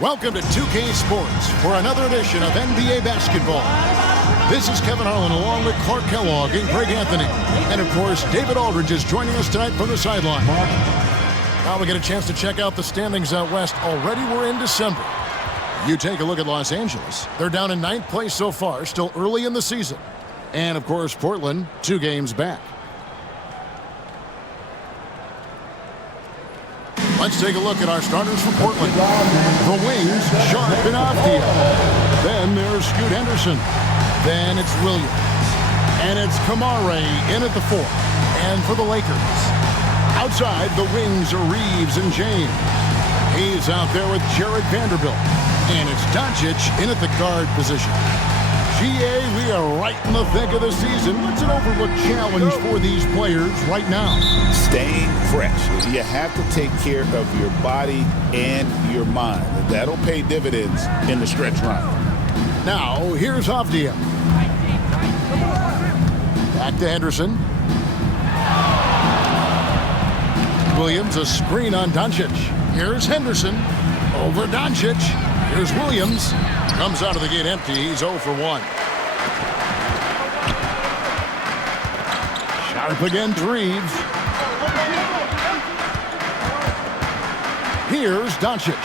Welcome to 2K Sports for another edition of NBA basketball. This is Kevin Harlan along with Clark Kellogg and Greg Anthony. And, of course, David Aldridge is joining us tonight from the sideline. Now we get a chance to check out the standings out west. Already we're in December. You take a look at Los Angeles. They're down in 9th place so far, still early in the season. And, of course, Portland, 2 games back. Let's take a look at our starters for Portland. The wings, Sharp and Avdia. Then there's Scoot Henderson. Then it's Williams. And it's Kamare in at the 4. And for the Lakers, outside the wings are Reeves and James. He's out there with Jared Vanderbilt. And it's Doncic in at the guard position. GA, we are right in the thick of the season. What's an overlooked challenge for these players right now? Staying fresh. You have to take care of your body and your mind. That'll pay dividends in the stretch run. Now, here's Avdia. Back to Henderson. Williams, a screen on Doncic. Here's Henderson. Over Doncic. Here's Williams. Comes out of the gate empty. He's 0 for 1. Sharp against Reeves. Here's Doncic.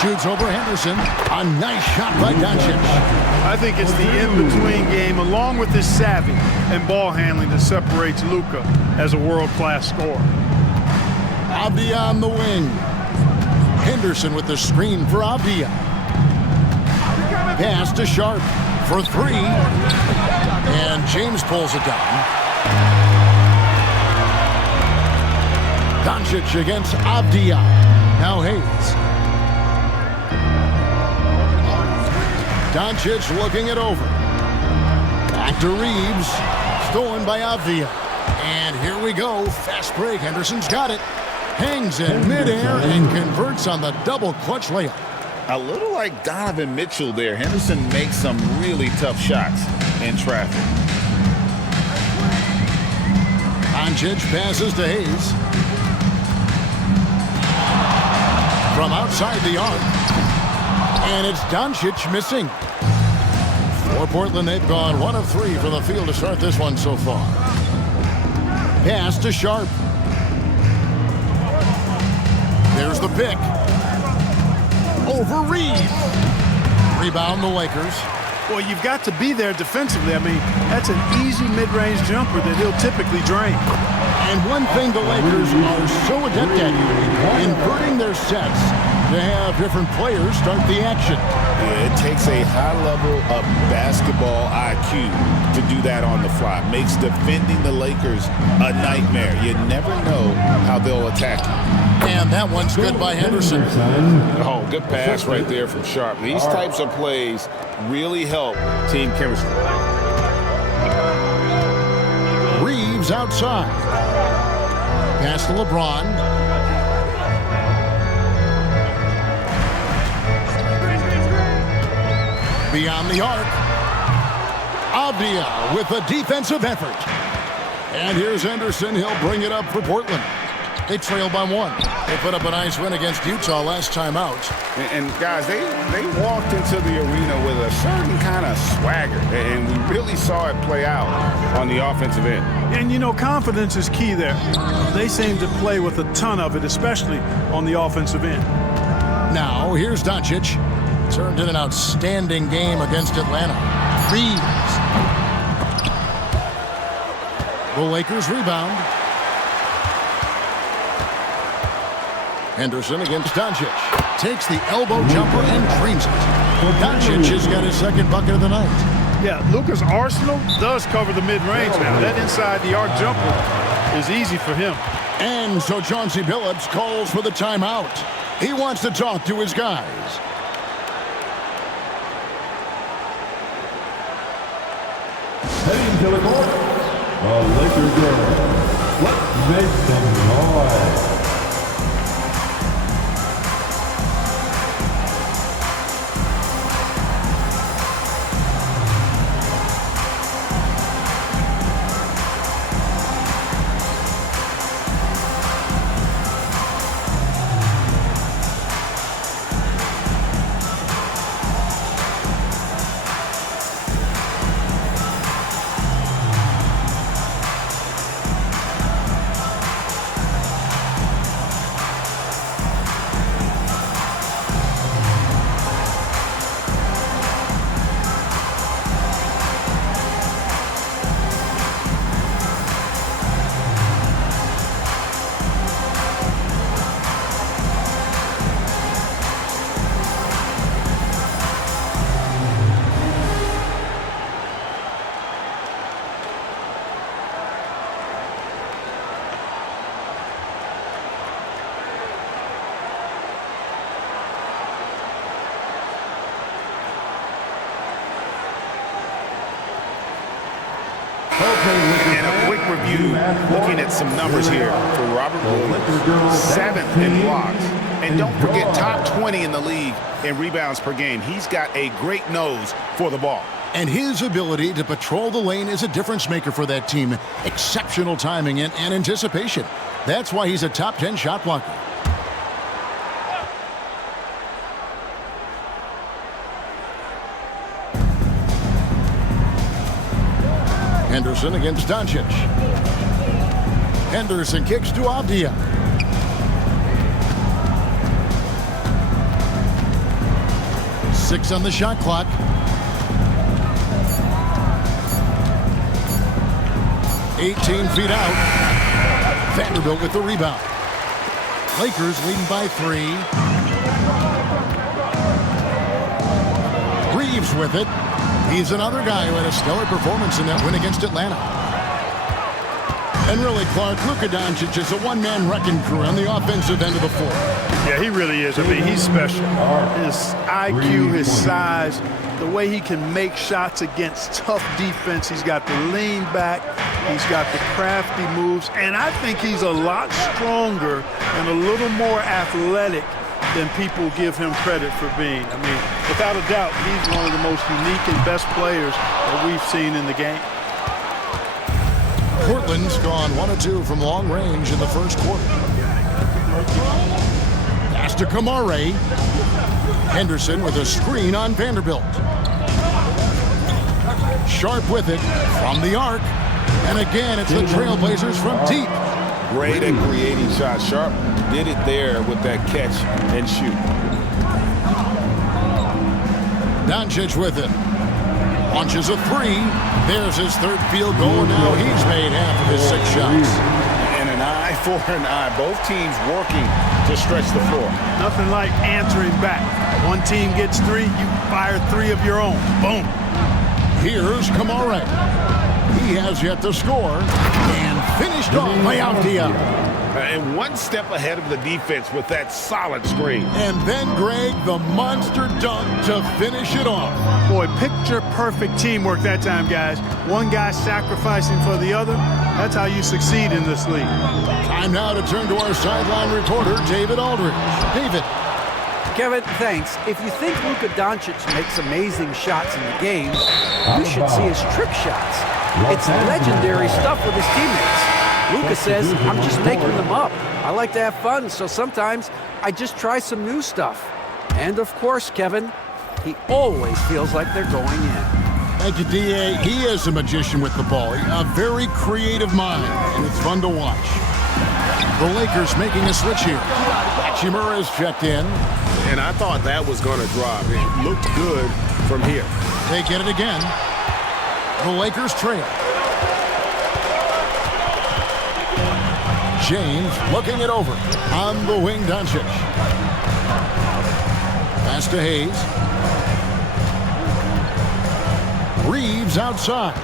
Shoots over Henderson. A nice shot by Doncic. I think it's the in-between game along with his savvy and ball handling that separates Luka as a world-class scorer. Avdia on the wing. Henderson with the screen for Avdia. Pass to Sharp for 3. And James pulls it down. Doncic against Avdia. Now Hayes. Doncic looking it over. Back to Reeves. Stolen by Avdia. And here we go. Fast break. Henderson's got it. Hangs in midair and converts on the double clutch layup. A little like Donovan Mitchell there. Henderson makes some really tough shots in traffic. Doncic passes to Hayes. From outside the arc. And it's Doncic missing. For Portland, they've gone 1 of 3 from the field to start this one so far. Pass to Sharp. There's the pick. Over Reeves. Rebound the Lakers. Well, you've got to be there defensively. I mean, that's an easy mid-range jumper that he'll typically drain. And one thing the Lakers are so adept at inverting their sets to have different players start the action. Yeah, it takes a high level of basketball IQ to do that on the fly. Makes defending the Lakers a nightmare. You never know how they'll attack you. And that one's good by Henderson. Oh, good pass right there from Sharp. These types of plays really help team chemistry. Reeves outside. Pass to LeBron. Beyond the arc. Avdia with a defensive effort. And here's Henderson. He'll bring it up for Portland. They trail by 1. They put up a nice win against Utah last time out. And guys, they walked into the arena with a certain kind of swagger. And we really saw it play out on the offensive end. And, you know, confidence is key there. They seem to play with a ton of it, especially on the offensive end. Now, here's Doncic. Turned in an outstanding game against Atlanta. Reeves. The Lakers rebound. Henderson against Doncic. Takes the elbow jumper and drains it. Doncic has got his second bucket of the night. Yeah, Luka's arsenal does cover the mid-range now. That inside the arc jumper is easy for him. And so Chauncey Billups calls for the timeout. He wants to talk to his guys. Heading to the court, the Lakers girls. Let's make some noise. And a quick review, looking at some numbers here for Robert Williams. 7th in blocks. And don't forget, top 20 in the league in rebounds per game. He's got a great nose for the ball. And his ability to patrol the lane is a difference maker for that team. Exceptional timing and anticipation. That's why he's a top 10 shot blocker. Henderson against Doncic. Henderson kicks to Avdia. Six on the shot clock. $18 feet out. Vanderbilt with the rebound. Lakers leading by 3. Reeves with it. He's another guy who had a stellar performance in that win against Atlanta. And really, Clark, Luka Doncic is a one-man wrecking crew on the offensive end of the floor. Yeah, he really is. I mean, he's special. His IQ, his size, the way he can make shots against tough defense. He's got the lean back. He's got the crafty moves. And I think he's a lot stronger and a little more athletic than people give him credit for being. I mean, without a doubt, he's one of the most unique and best players that we've seen in the game. Portland's gone 1 of 2 from long range in the first quarter. Pass to Kamare. Henderson with a screen on Vanderbilt. Sharp with it from the arc. And again, it's the Trailblazers from deep. Great at creating shots. Sharp did it there with that catch and shoot. Doncic with it. Launches a 3. There's his third field goal, and now he's made half of his 6 shots. And an eye for an eye. Both teams working to stretch the floor. Nothing like answering back. One team gets 3, you fire 3 of your own. Boom. Here's Kamare. He has yet to score, and finished off by Avdia. And one step ahead of the defense with that solid screen. And then, Greg, the monster dunk to finish it off. Boy, picture-perfect teamwork that time, guys. One guy sacrificing for the other. That's how you succeed in this league. Time now to turn to our sideline reporter, David Aldridge. David. Kevin, thanks. If you think Luka Doncic makes amazing shots in the game, you should see his trick shots. It's legendary stuff with his teammates. Luka says, I'm just making them up. I like to have fun, so sometimes I just try some new stuff. And of course, Kevin, he always feels like they're going in. Thank you, D.A. He is a magician with the ball. A very creative mind, and it's fun to watch. The Lakers making a switch here. Hachimura is checked in. And I thought that was going to drop. It looked good from here. They get it again. The Lakers trail. James looking it over on the wing. Doncic. Pass to Hayes. Reeves outside.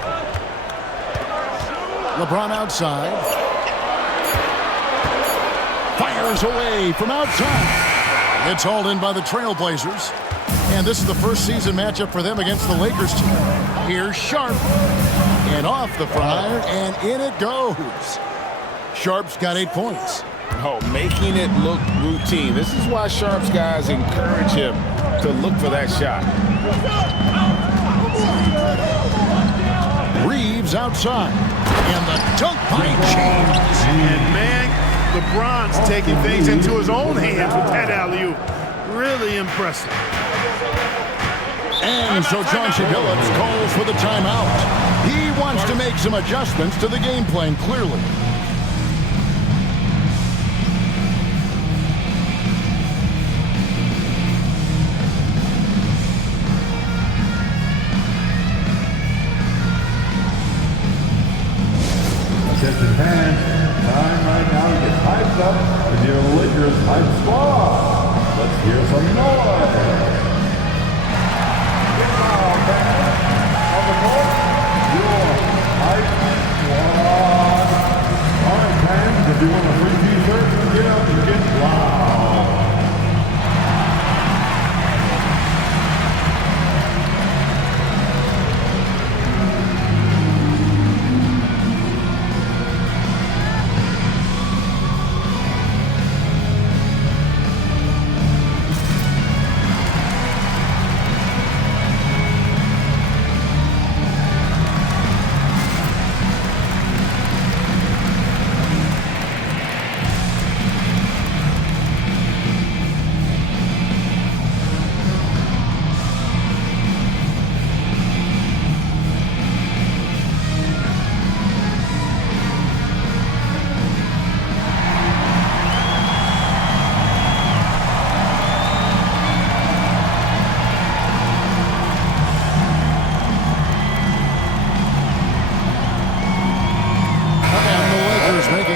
LeBron outside. Fires away from outside. It's hauled in by the Trailblazers. And this is the first season matchup for them against the Lakers team. Here's Sharp. And off the fryer, and in it goes. Sharp's got 8 points. Oh, making it look routine. This is why Sharp's guys encourage him to look for that shot. Reeves outside. And the dunk by James. And man, LeBron's taking things into his own hands with that alley-oop. Really impressive. And so Chauncey Billups calls for the timeout. He wants to make some adjustments to the game plan, clearly. Attention fans, time right now to get hyped up with your Lakers hype squad. Let's hear some noise. Now, fans, on the court, your hype squad. All right, fans, if you want a free t-shirt, get up and get loud.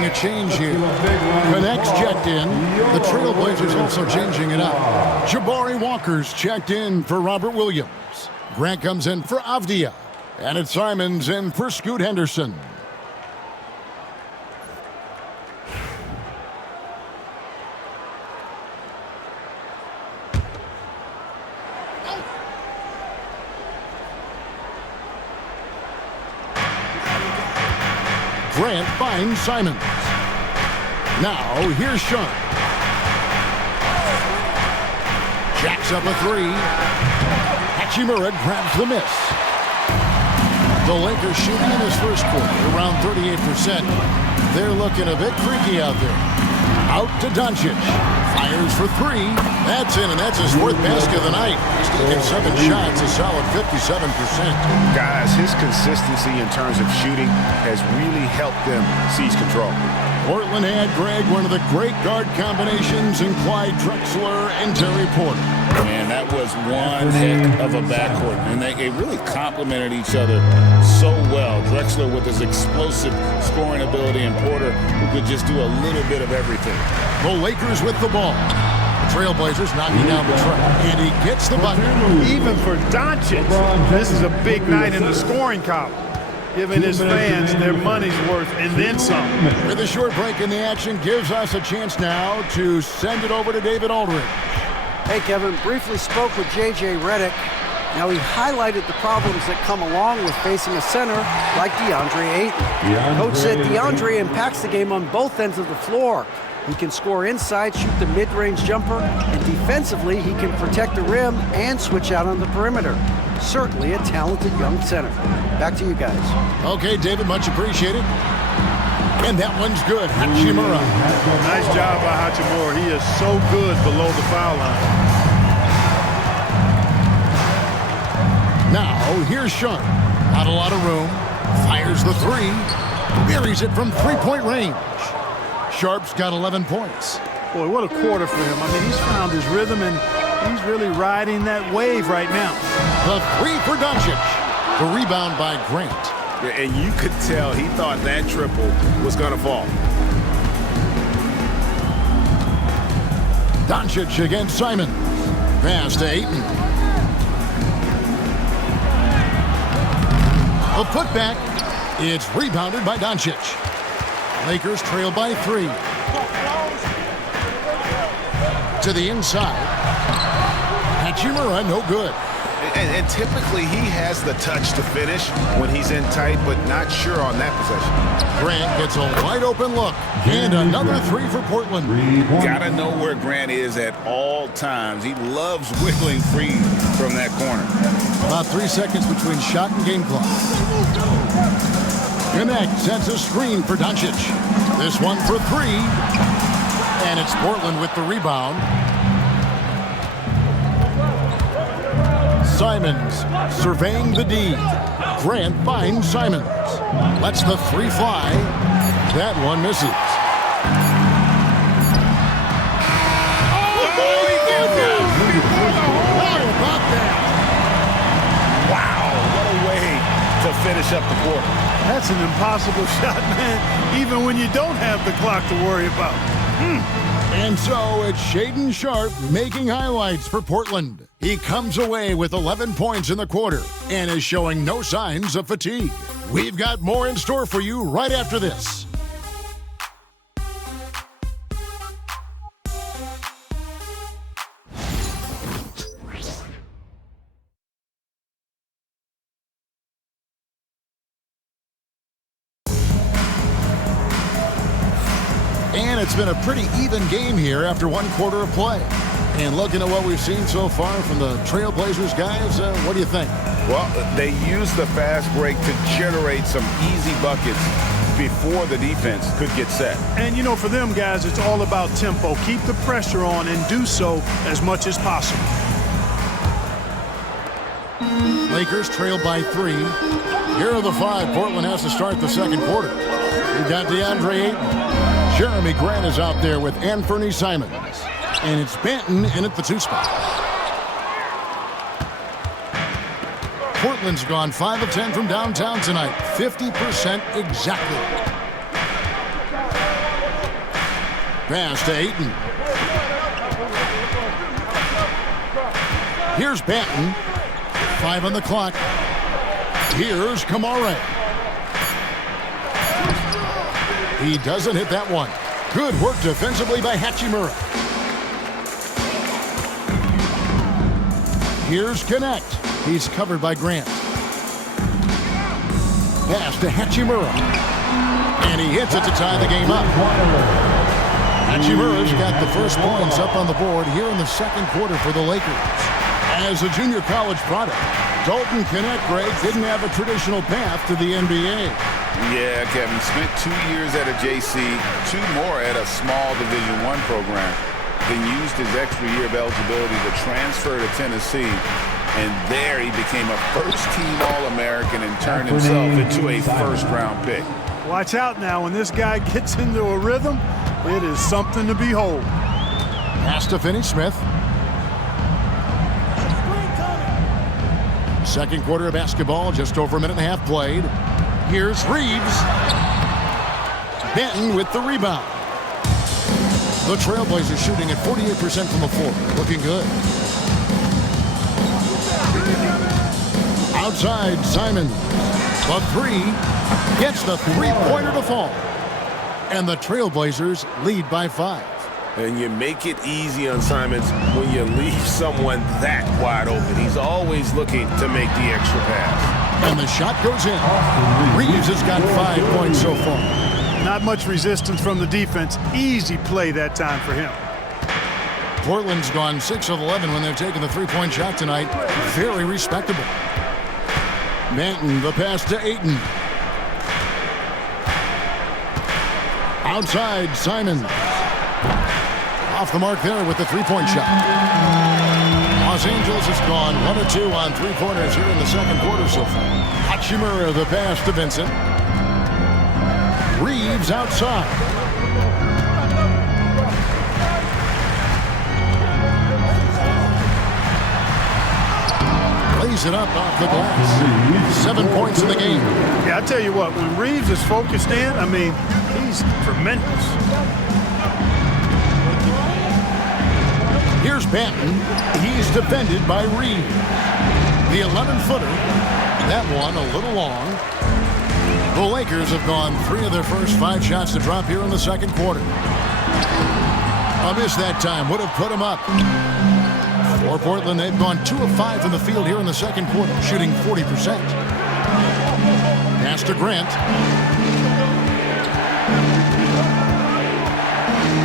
a change here. Connects checked in. The Trailblazers also changing it up. Jabari Walker's checked in for Robert Williams. Grant comes in for Avdia. And it's Simons in for Scoot Henderson. Grant finds Simons. Now, here's Sharp. Jacks up a three. Hachimura grabs the miss. The Lakers shooting in this first quarter around 38%. They're looking a bit freaky out there. Out to Doncic. Fires for three. That's in, and that's his fourth basket of the night. He's taken 7 shots, a solid 57%. Guys, his consistency in terms of shooting has really helped them seize control. Portland had, Greg, one of the great guard combinations in Clyde Drexler and Terry Porter. Man, that was one heck of a backcourt, and they really complemented each other so well. Drexler with his explosive scoring ability, and Porter who could just do a little bit of everything. The Lakers with the ball. Trailblazers knocking down the tray, and he gets the bucket. Even for Doncic, this is a big night in the scoring column, giving his fans their money's worth and then some. With a short break in the action, gives us a chance now to send it over to David Aldridge. Hey, Kevin, briefly spoke with J.J. Redick. Now, he highlighted the problems that come along with facing a center like DeAndre Ayton. Coach said DeAndre impacts the game on both ends of the floor. He can score inside, shoot the mid-range jumper, and defensively, he can protect the rim and switch out on the perimeter. Certainly a talented young center. Back to you guys. Okay, David, much appreciated. And that one's good. Hachimura. Nice job by Hachimura. He is so good below the foul line. Now, here's Sharp. Not a lot of room. Fires the three. Buries it from three-point range. Sharp's got 11 points. Boy, what a quarter for him. I mean, he's found his rhythm, and he's really riding that wave right now. The three for Doncic. The rebound by Grant. And you could tell he thought that triple was going to fall. Doncic against Simon. Pass to Ayton. A putback. It's rebounded by Doncic. Lakers trail by 3. To the inside. Hachimura, no good. And typically he has the touch to finish when he's in tight, but not sure on that possession. Grant gets a wide open look. And another three for Portland. Gotta know where Grant is at all times. He loves wiggling free from that corner. About 3 seconds between shot and game clock. Connect sets a screen for Doncic. This one for 3. And it's Portland with the rebound. Simons surveying the D. Grant finds Simons. Lets the three fly. That one misses. Wow, what a way to finish up the quarter. That's an impossible shot, man, even when you don't have the clock to worry about. And so it's Shaedon Sharpe making highlights for Portland. He comes away with 11 points in the quarter and is showing no signs of fatigue. We've got more in store for you right after this. And it's been a pretty even game here after one quarter of play. And looking at what we've seen so far from the Trailblazers guys, what do you think? Well, they used the fast break to generate some easy buckets before the defense could get set. And, you know, for them guys, it's all about tempo. Keep the pressure on and do so as much as possible. Lakers trail by 3. Here are the 5 Portland has to start the second quarter. We've got DeAndre Ayton. Jeremy Grant is out there with Anthony Simons. And it's Benton in at the 2 spot. Portland's gone 5 of 10 from downtown tonight. 50% exactly. Pass to Ayton. Here's Banton. 5 on the clock. Here's Kamara. He doesn't hit that one. Good work defensively by Hachimura. Here's Connect. He's covered by Grant. Pass to Hachimura. And he hits it to tie the game up. Hachimura's got the first points up on the board here in the second quarter for the Lakers. As a junior college product, Dalton Connect, Greg, didn't have a traditional path to the NBA. Yeah, Kevin, spent 2 years at a JC, 2 more at a small Division I program, then used his extra year of eligibility to transfer to Tennessee, and there he became a first-team All-American and turned himself into a first-round pick. Watch out now. When this guy gets into a rhythm, it is something to behold. Pass to Finney-Smith. Second quarter of basketball, just over a minute and a half played. Here's Reeves. Benton with the rebound. The Trailblazers shooting at 48% from the floor. Looking good. Outside, Simon. The 3 gets the three-pointer to fall. And the Trailblazers lead by 5. And you make it easy on Simons when you leave someone that wide open. He's always looking to make the extra pass. And the shot goes in. Reeves has got 5 points so far. Not much resistance from the defense. Easy play that time for him. Portland's gone 6 of 11 when they're taking the three-point shot tonight. Very respectable. Manton, the pass to Ayton. Outside, Simon. Off the mark there with the three-point shot. Los Angeles has gone 1 of 2 on three-pointers here in the second quarter so far. Hachimura, the pass to Vincent. Reeves outside. Lays it up off the glass. 7 points in the game. Yeah, I tell you what, when Reeves is focused in, I mean, he's tremendous. Here's Banton. He's defended by Reed. The 11-footer. That one a little long. The Lakers have gone 3 of their first 5 shots to drop here in the second quarter. A miss that time would have put them up. For Portland, they've gone 2 of 5 in the field here in the second quarter, shooting 40%. Pass to Grant.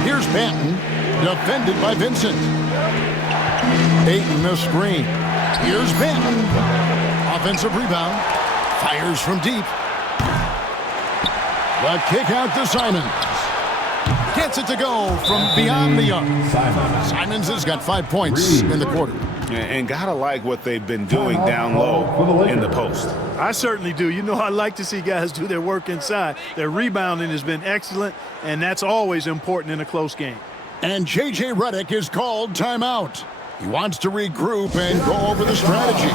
Here's Banton, defended by Vincent. Ayton, the screen. Here's Banton. Offensive rebound. Fires from deep. The kick out to Simons. Gets it to go from beyond the arc. Simons has got 5 points in the quarter. And gotta like what they've been doing down low in the post. I certainly do. You know, I like to see guys do their work inside. Their rebounding has been excellent, and that's always important in a close game. And J.J. Redick is called timeout. He wants to regroup and go over the strategy.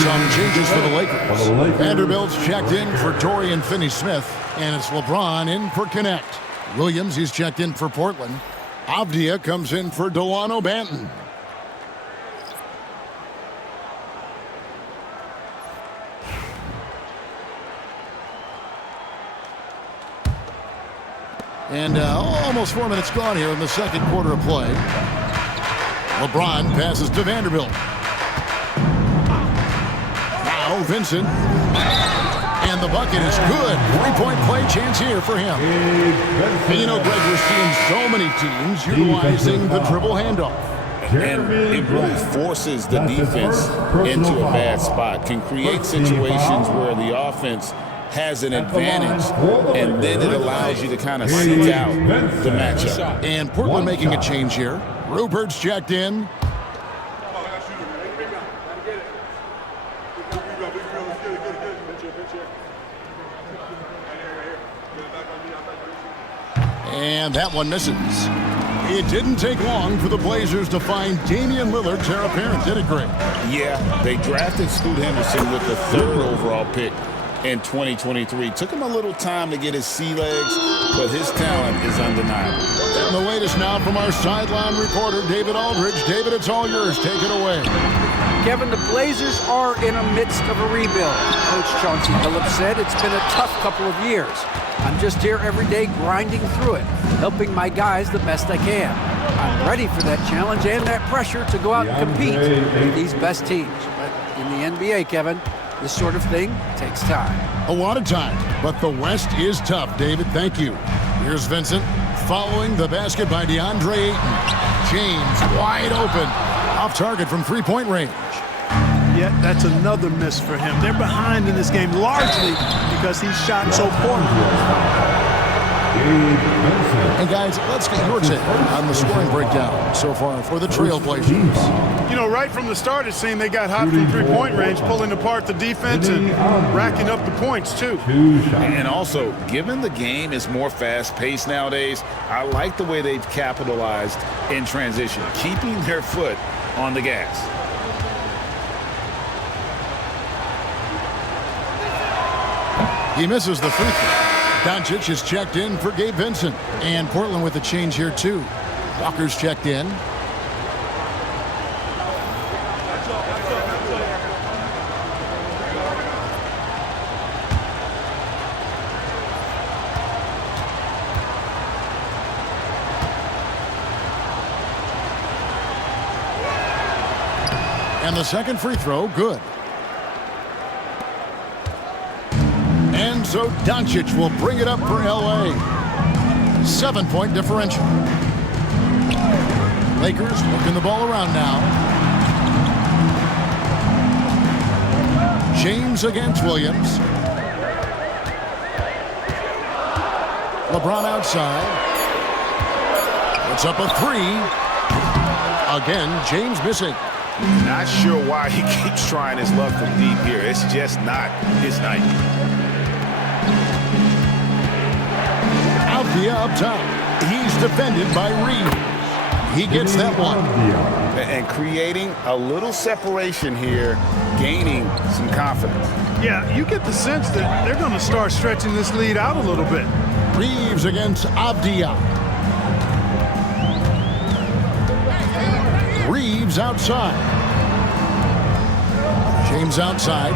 Some changes for the Lakers. Vanderbilt's checked in for Dorian Finney-Smith, and it's LeBron in for Connect. Williams, he's checked in for Portland. Avdia comes in for Delano Banton. And almost 4 minutes gone here in the second quarter of play. LeBron passes to Vanderbilt. Now Vincent. And the bucket is good. Three-point play chance here for him. And you know, Greg, we're seeing so many teams utilizing the dribble handoff. And it really forces the defense into a bad spot. Can create situations where the offense has an advantage, and then it allows you to kind of seek out the matchup. And Portland making a change here. Rupert's checked in. And that one misses. It didn't take long for the Blazers to find Damian Lillard's heir apparent, did it, Greg? Yeah, they drafted Scoot Henderson with the 3rd overall pick in 2023. Took him a little time to get his sea legs, but his talent is undeniable. And the latest now from our sideline reporter, David Aldridge. David, it's all yours. Take it away. Kevin, the Blazers are in the midst of a rebuild. Coach Chauncey Billups said it's been a tough couple of years. I'm just here every day grinding through it, helping my guys the best I can. I'm ready for that challenge and that pressure to go out and compete with these best teams. But in the NBA, Kevin, this sort of thing takes time. A lot of time, but the West is tough, David. Thank you. Here's Vincent following the basket by DeAndre Ayton. James wide open, off target from three-point range. Yet that's another miss for him. They're behind in this game largely because he shot so poorly. And guys, let's get your take on the scoring breakdown so far for the Trailblazers. You know, right from the start, it seemed they got hot from three-point range, pulling apart the defense and racking up the points, too. And also, given the game is more fast-paced nowadays, I like the way they've capitalized in transition, keeping their foot on the gas. He misses the free throw. Doncic is checked in for Gabe Vincent. And Portland with a change here, too. Walker's checked in. And the second free throw, good. And so Doncic will bring it up for L.A. 7-point differential. Lakers working the ball around now. James against Williams. LeBron outside. It's up a three. Again, James missing. Not sure why he keeps trying his luck from deep here. It's just not his night. Avdia up top. He's defended by Reeves. He gets that one. And creating a little separation here, gaining some confidence. Yeah, you get the sense that they're going to start stretching this lead out a little bit. Reeves against Avdia. Reeves outside. James outside.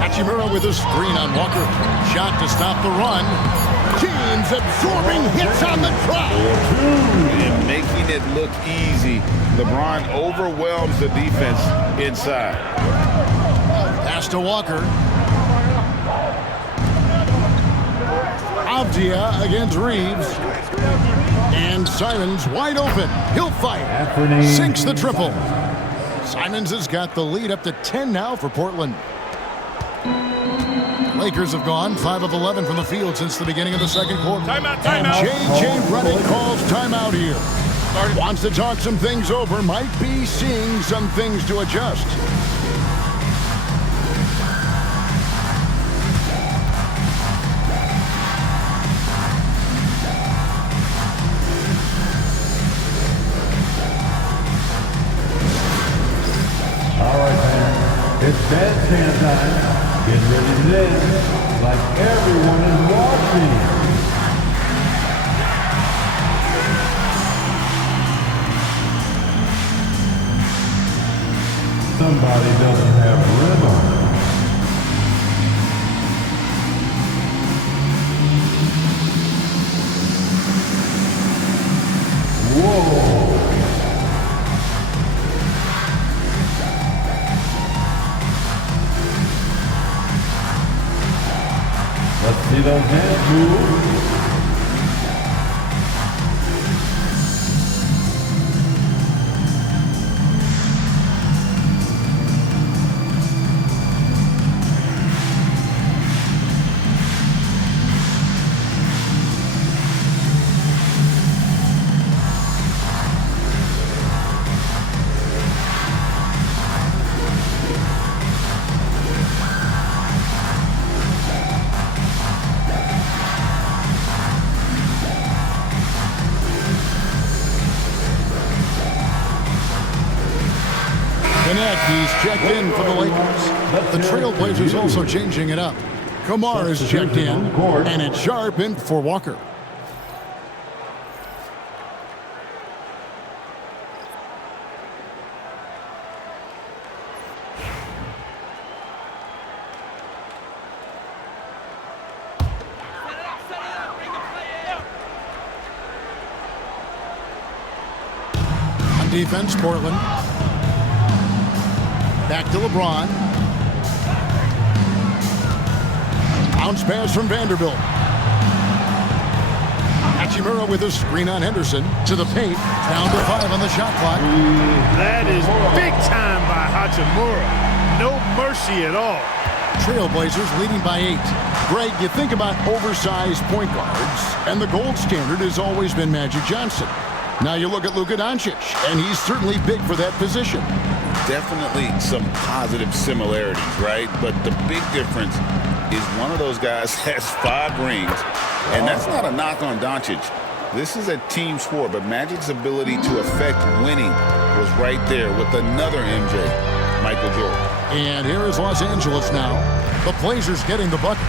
Hachimura with a screen on Walker. Shot to stop the run. James absorbing hits on the trap. And making it look easy. LeBron overwhelms the defense inside. Pass to Walker. Avdia against Reeves. And Simons wide open. He'll fire. Sinks the triple. Simons has got the lead up to 10 now for Portland. Lakers have gone 5 of 11 from the field since the beginning of the second quarter. Timeout. And J.J. Redick calls timeout here. Wants to talk some things over. Might be seeing some things to adjust. All right, man. It's bandstand time. Get ready to dance like everyone is watching. somebody doesn't have rhythm. Whoa. Let's see those hands move. He's checked in for the Lakers. The Trailblazers also changing it up. Kamar is checked in, and it's Sharp in for Walker. On defense, Portland. Back to LeBron. Bounce pass from Vanderbilt. Hachimura with a screen on Henderson. To the paint. Down to 5 on the shot clock. That is big time by Hachimura. No mercy at all. Trailblazers leading by 8. Greg, you think about oversized point guards, and the gold standard has always been Magic Johnson. Now you look at Luka Doncic, and he's certainly big for that position. Definitely some positive similarities, right? But the big difference is one of those guys has 5 rings, and that's not a knock on Doncic. This is a team sport, but Magic's ability to affect winning was right there with another MJ, Michael Jordan. And here is Los Angeles now. The Blazers getting the bucket.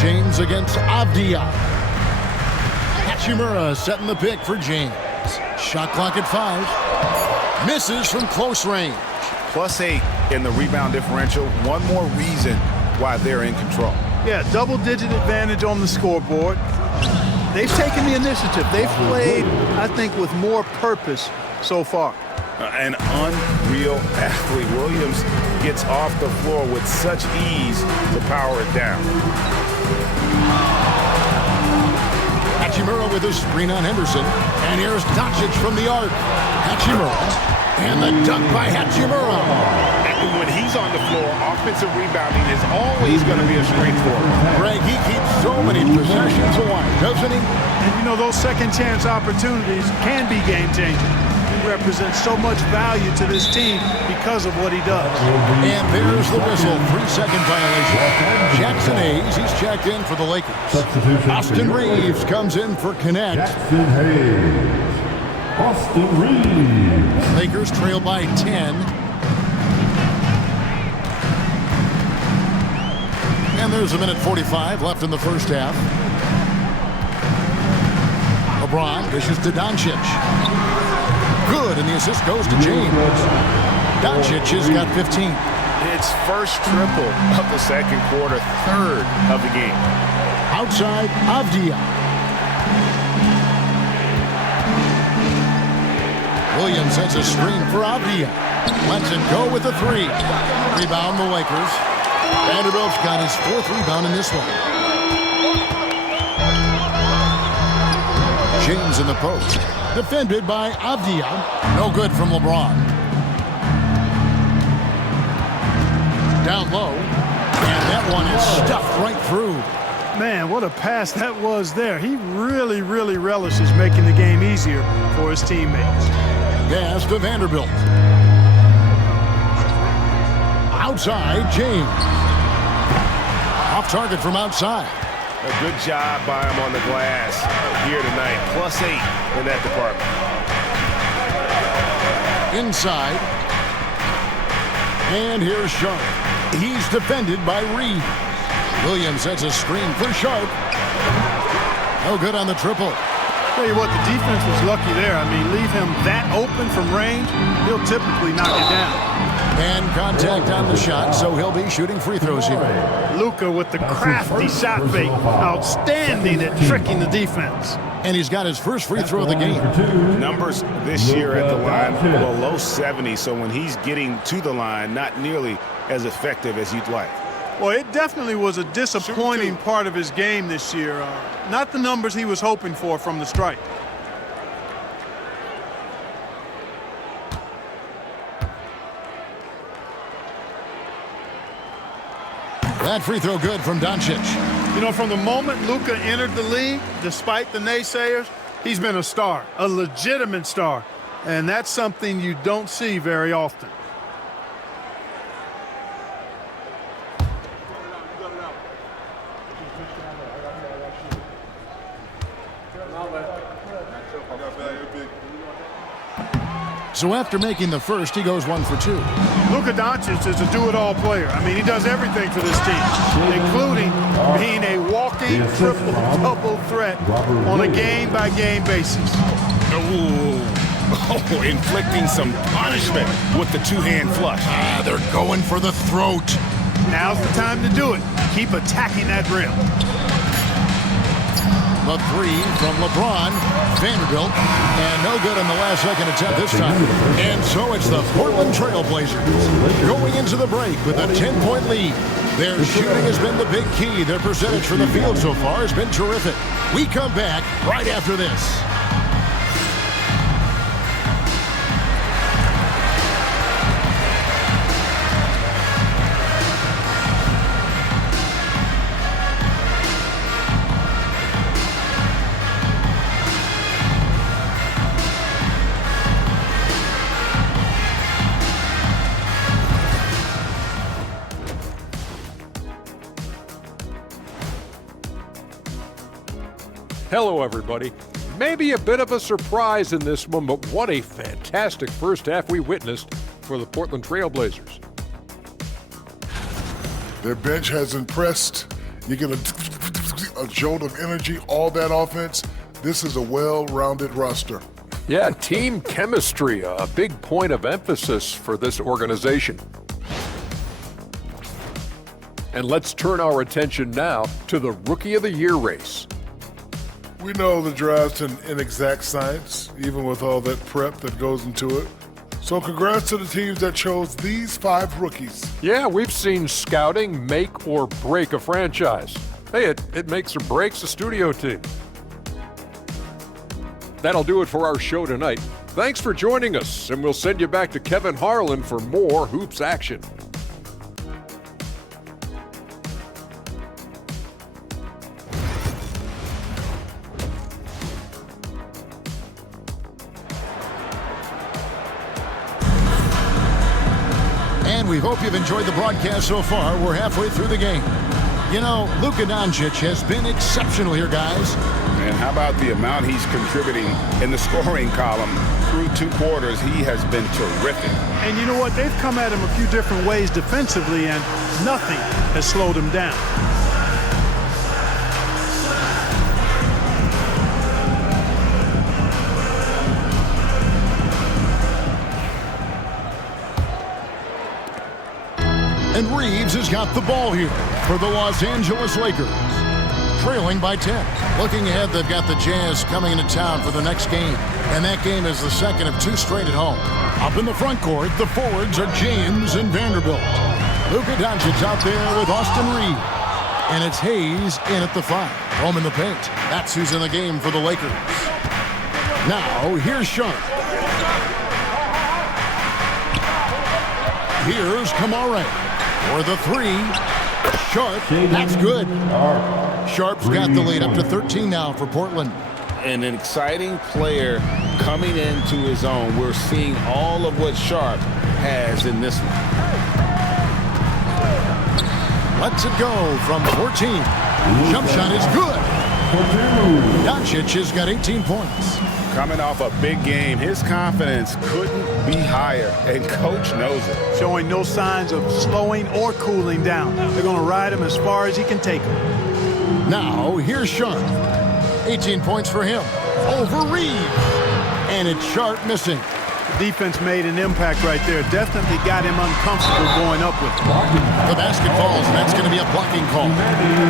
James against Avdia. Hachimura setting the pick for James. Shot clock at 5. Misses from close range. +8 in the rebound differential. One more reason why they're in control. Yeah, double-digit advantage on the scoreboard. They've taken the initiative. They've played, I think, with more purpose so far. An unreal athlete. Williams gets off the floor with such ease to power it down. Hachimura with a screen on Henderson. And here's Doncic from the arc. Hachimura. And the dunk by Hachimura. And when he's on the floor, offensive rebounding is always going to be a strength for him. Greg, he keeps so many possessions alive, doesn't he? And you know, those second chance opportunities can be game-changing. He represents so much value to this team because of what he does. And there's the whistle. 3-second violation. Jackson Hayes, he's checked in for the Lakers. Austin Reeves comes in for Connect. Jackson Hayes. Austin Reeves. Lakers trail by 10. And there's a minute 45 left in the first half. LeBron dishes to Doncic. Good, and the assist goes to James. Doncic has got 15. It's first triple of the second quarter, third of the game. Outside, Avdia. Williams sets a screen for Avdia. Lets it go with the 3. Rebound the Lakers. Vanderbilt's got his 4th rebound in this one. James in the post. Defended by Avdia. No good from LeBron. Down low. And that one is stuffed right through. Man, what a pass that was there. He really, really relishes making the game easier for his teammates. Pass to Vanderbilt. Outside, James. Off target from outside. A good job by him on the glass here tonight. +8 in that department. Inside. And here's Sharp. He's defended by Reed. Williams sets a screen for Sharp. No good on the triple. Tell you what, the defense was lucky there. I mean, leave him that open from range, he'll typically knock it down. And contact on the shot, so he'll be shooting free throws here. Luka with the crafty shot fake. Outstanding at tricking the defense. And he's got his first free throw of the game. Numbers this year at the line below 70, so when he's getting to the line, not nearly as effective as you'd like. Well, it definitely was a disappointing part of his game this year. Not the numbers he was hoping for from the stripe. That free throw good from Doncic. You know, from the moment Luka entered the league, despite the naysayers, he's been a star, a legitimate star. And that's something you don't see very often. So after making the first, he goes 1 for 2. Luka Doncic is a do-it-all player. I mean, he does everything for this team, including being a walking triple-double threat on a game-by-game basis. Oh, inflicting some punishment with the two-hand flush. They're going for the throat. Now's the time to do it. Keep attacking that rim. The three from LeBron, Vanderbilt, and no good on the last second attempt this time. And so it's the Portland Trail Blazers going into the break with a 10-point lead. Their shooting has been the big key. Their percentage from the field so far has been terrific. We come back right after this. Hello, everybody. Maybe a bit of a surprise in this one, but what a fantastic first half we witnessed for the Portland Trail Blazers. Their bench has impressed. You get a jolt of energy, all that offense. This is a well-rounded roster. Yeah, team chemistry, a big point of emphasis for this organization. And let's turn our attention now to the Rookie of the Year race. We know the draft's an inexact science, even with all that prep that goes into it. So congrats to the teams that chose these 5 rookies. Yeah, we've seen scouting make or break a franchise. Hey, it makes or breaks a studio team. That'll do it for our show tonight. Thanks for joining us, and we'll send you back to Kevin Harlan for more hoops action. We hope you've enjoyed the broadcast so far. We're halfway through the game. You know, Luka Doncic has been exceptional here, guys. And how about the amount he's contributing in the scoring column through 2 quarters? He has been terrific. And you know what? They've come at him a few different ways defensively, and nothing has slowed him down. And Reeves has got the ball here for the Los Angeles Lakers. Trailing by 10. Looking ahead, they've got the Jazz coming into town for the next game. And that game is the second of 2 straight at home. Up in the front court, the forwards are James and Vanderbilt. Luka Doncic out there with Austin Reeves. And it's Hayes in at the 5. Home in the paint. That's who's in the game for the Lakers. Now, here's Sharp. Here's Kamare. For the 3, Sharp, that's good. Sharp's got the lead up to 13 now for Portland. And an exciting player coming into his own. We're seeing all of what Sharp has in this one. Lets it go from 14. Jump shot is good. Doncic has got 18 points. Coming off a big game, his confidence couldn't be higher, and Coach knows it. Showing no signs of slowing or cooling down. They're going to ride him as far as he can take him. Now, here's Sharp. 18 points for him. over Reeves. And it's Sharp missing. Defense made an impact right there. Definitely got him uncomfortable going up with it. The basket falls, and that's going to be a blocking call.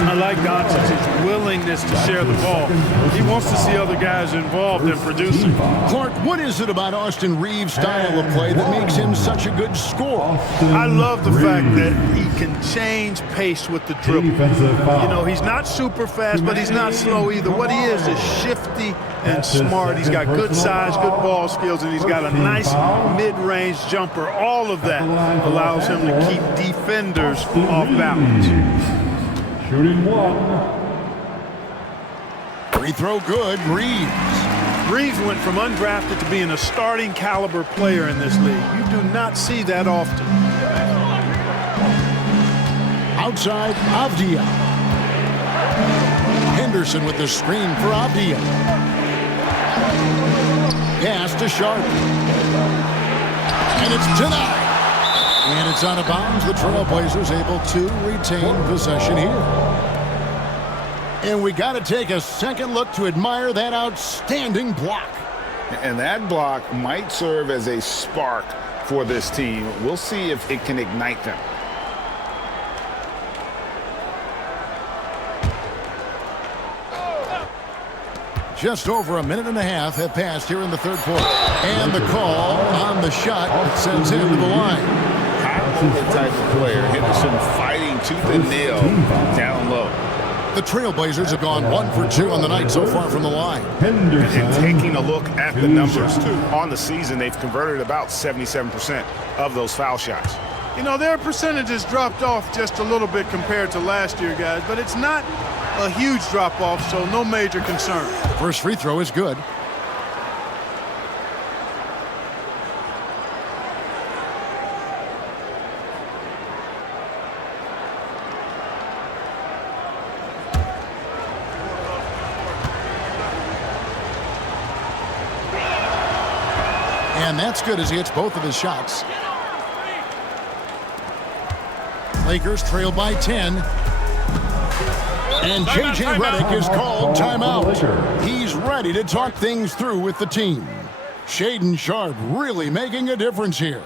I like Doncic's willingness to share the ball. He wants to see other guys involved in producing. Clark, what is it about Austin Reeves' style of play that makes him such a good scorer? I love the fact that he can change pace with the dribble. You know, he's not super fast, but he's not slow either. What he is shifty and smart. He's got good size, good ball skills, and he's got a nice mid-range jumper. All of that allows him to keep defenders off balance. Shooting one. Free throw good, Reeves. Reeves went from undrafted to being a starting caliber player in this league. You do not see that often. Outside, Avdia. Henderson with the screen for Avdia. Pass to Sharp. And it's denied. And it's out of bounds. The Trailblazers able to retain possession here. And we got to take a second look to admire that outstanding block. And that block might serve as a spark for this team. We'll see if it can ignite them. Just over a minute and a half have passed here in the third quarter. And the call on the shot that sends him to the line. High-roller type of player. Henderson fighting tooth and nail down low. The Trailblazers have gone 1 for 2 on the night so far from the line. And taking a look at the numbers on the season, they've converted about 77% of those foul shots. You know, their percentages dropped off just a little bit compared to last year, guys, but it's not a huge drop-off, so no major concern. First free throw is good. And that's good as he hits both of his shots. Lakers trail by 10. And J.J. Redick is called timeout. He's ready to talk things through with the team. Shaedon Sharp really making a difference here.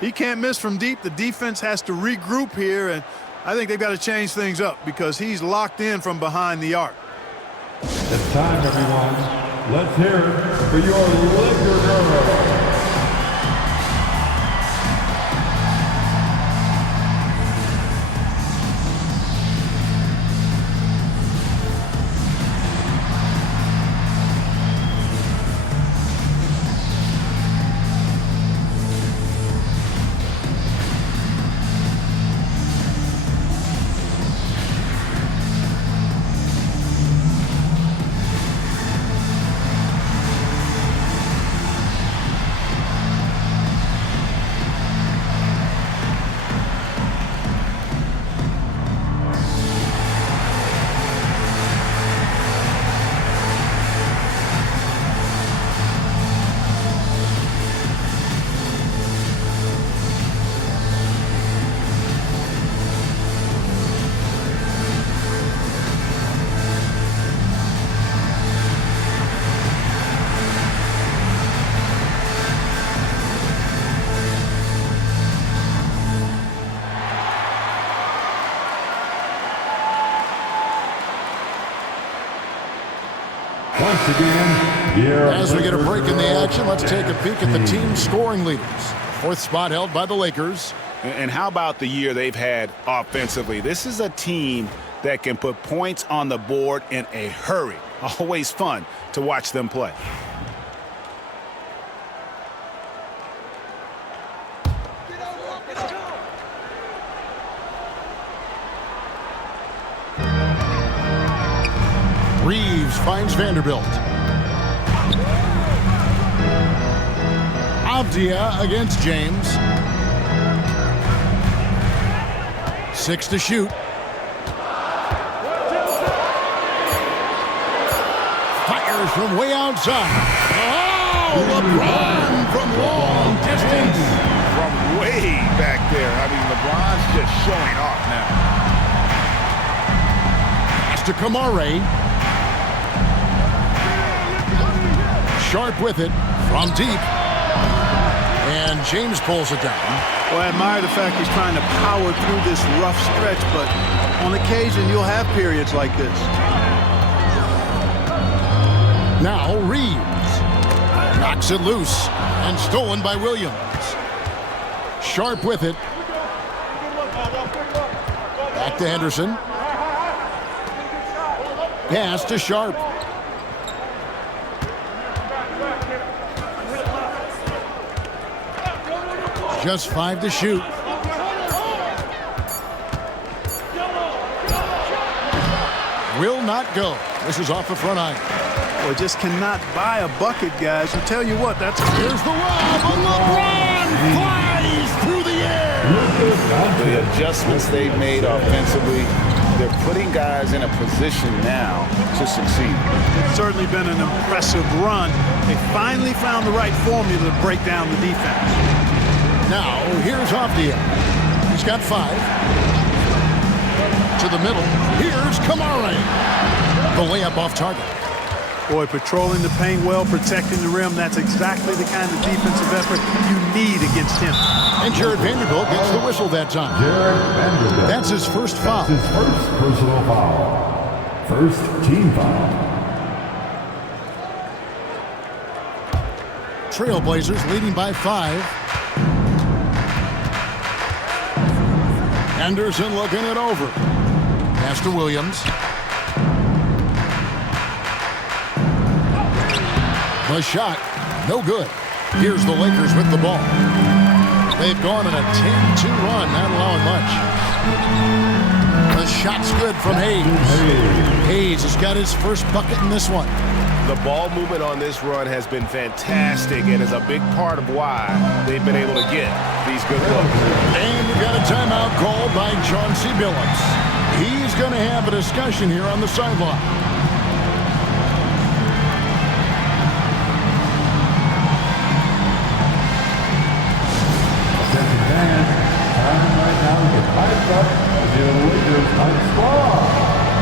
He can't miss from deep. The defense has to regroup here, and I think they've got to change things up because he's locked in from behind the arc. It's time, everyone. Let's hear it for your Laker girl. As we get a break in the action, let's take a peek at the team's scoring leaders. Fourth spot held by the Lakers. And how about the year they've had offensively? This is a team that can put points on the board in a hurry. Always fun to watch them play. Reeves finds Vanderbilt. Avdia against James. 6 to shoot. Fires from way outside. Oh, LeBron from long distance. From way back there. I mean, LeBron's just showing off now. Pass to Kamare. Sharp with it from deep. And James pulls it down. Well, I admire the fact he's trying to power through this rough stretch, but on occasion you'll have periods like this. Now Reeves knocks it loose and stolen by Williams. Sharp with it. Back to Henderson. Pass to Sharp. Just 5 to shoot. Will not go. This is off the front iron. Boy, just cannot buy a bucket, guys. And tell you what, that's... Here's the lob, and LeBron flies through the air. The adjustments they've made offensively, they're putting guys in a position now to succeed. It's certainly been an impressive run. They finally found the right formula to break down the defense. Now, here's Avdia. He's got 5. To the middle. Here's Kamare. The layup off target. Boy, patrolling the paint well, protecting the rim. That's exactly the kind of defensive effort you need against him. And Jared Vanderbilt gets the whistle that time. Jared Vanderbilt. That's his first foul. His first personal foul. First team foul. Trailblazers leading by 5. Henderson looking it over. Pass to Williams. The shot, no good. Here's the Lakers with the ball. They've gone on a 10-2 run, not allowing much. The shot's good from Hayes. Hayes has got his first bucket in this one. The ball movement on this run has been fantastic and is a big part of why they've been able to get these good looks. And we've got a timeout called by Chauncey Billups. He's going to have a discussion here on the sideline.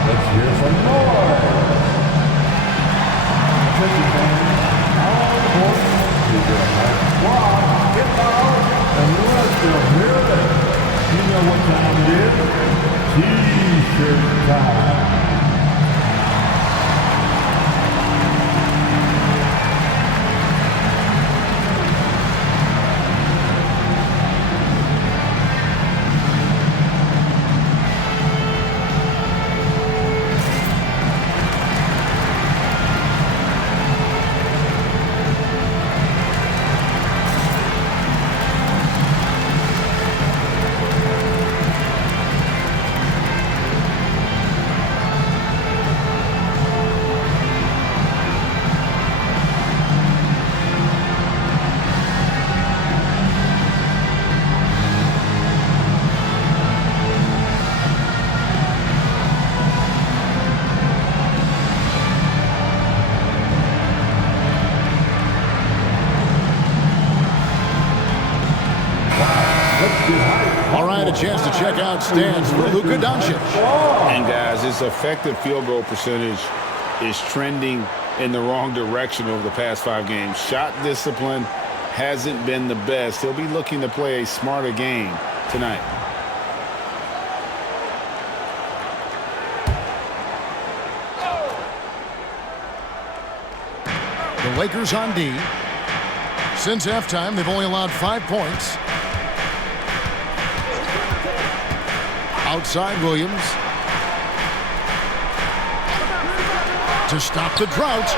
Let's hear some noise. Attention fans, now on the court, he's going to have a squad, get out, and let's hear it. You know what time it is? T-shirt time. All right, a chance to check out stats for Luka Doncic. And guys, his effective field goal percentage is trending in the wrong direction over the past 5 games. Shot discipline hasn't been the best. He'll be looking to play a smarter game tonight. The Lakers on D. Since halftime, they've only allowed 5 points. Outside Williams. To stop the drought.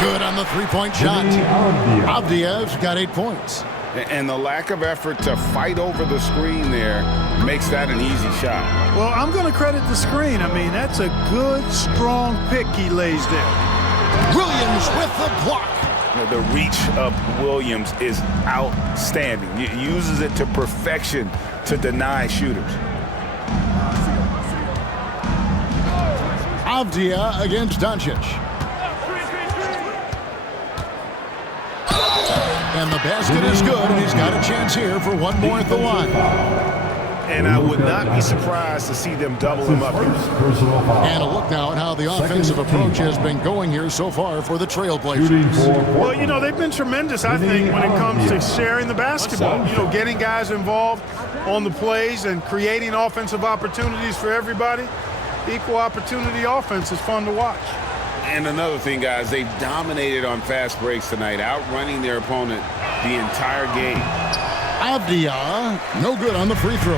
Good on the three-point shot. Avdia's got 8 points. And the lack of effort to fight over the screen there makes that an easy shot. Well, I'm going to credit the screen. I mean, that's a good, strong pick he lays there. Williams with the block. The reach of Williams is outstanding. He uses it to perfection to deny shooters. Avdia against Doncic. And the basket is good, and he's got a chance here for one more at the line. And I would not be surprised to see them double him up here. And a look now at how the offensive approach has been going here so far for the Trailblazers. Well, you know, they've been tremendous, I think, when it comes to sharing the basketball. You know, getting guys involved on the plays and creating offensive opportunities for everybody. Equal opportunity offense is fun to watch. And another thing, guys, they've dominated on fast breaks tonight, outrunning their opponent the entire game. Avdia, no good on the free throw.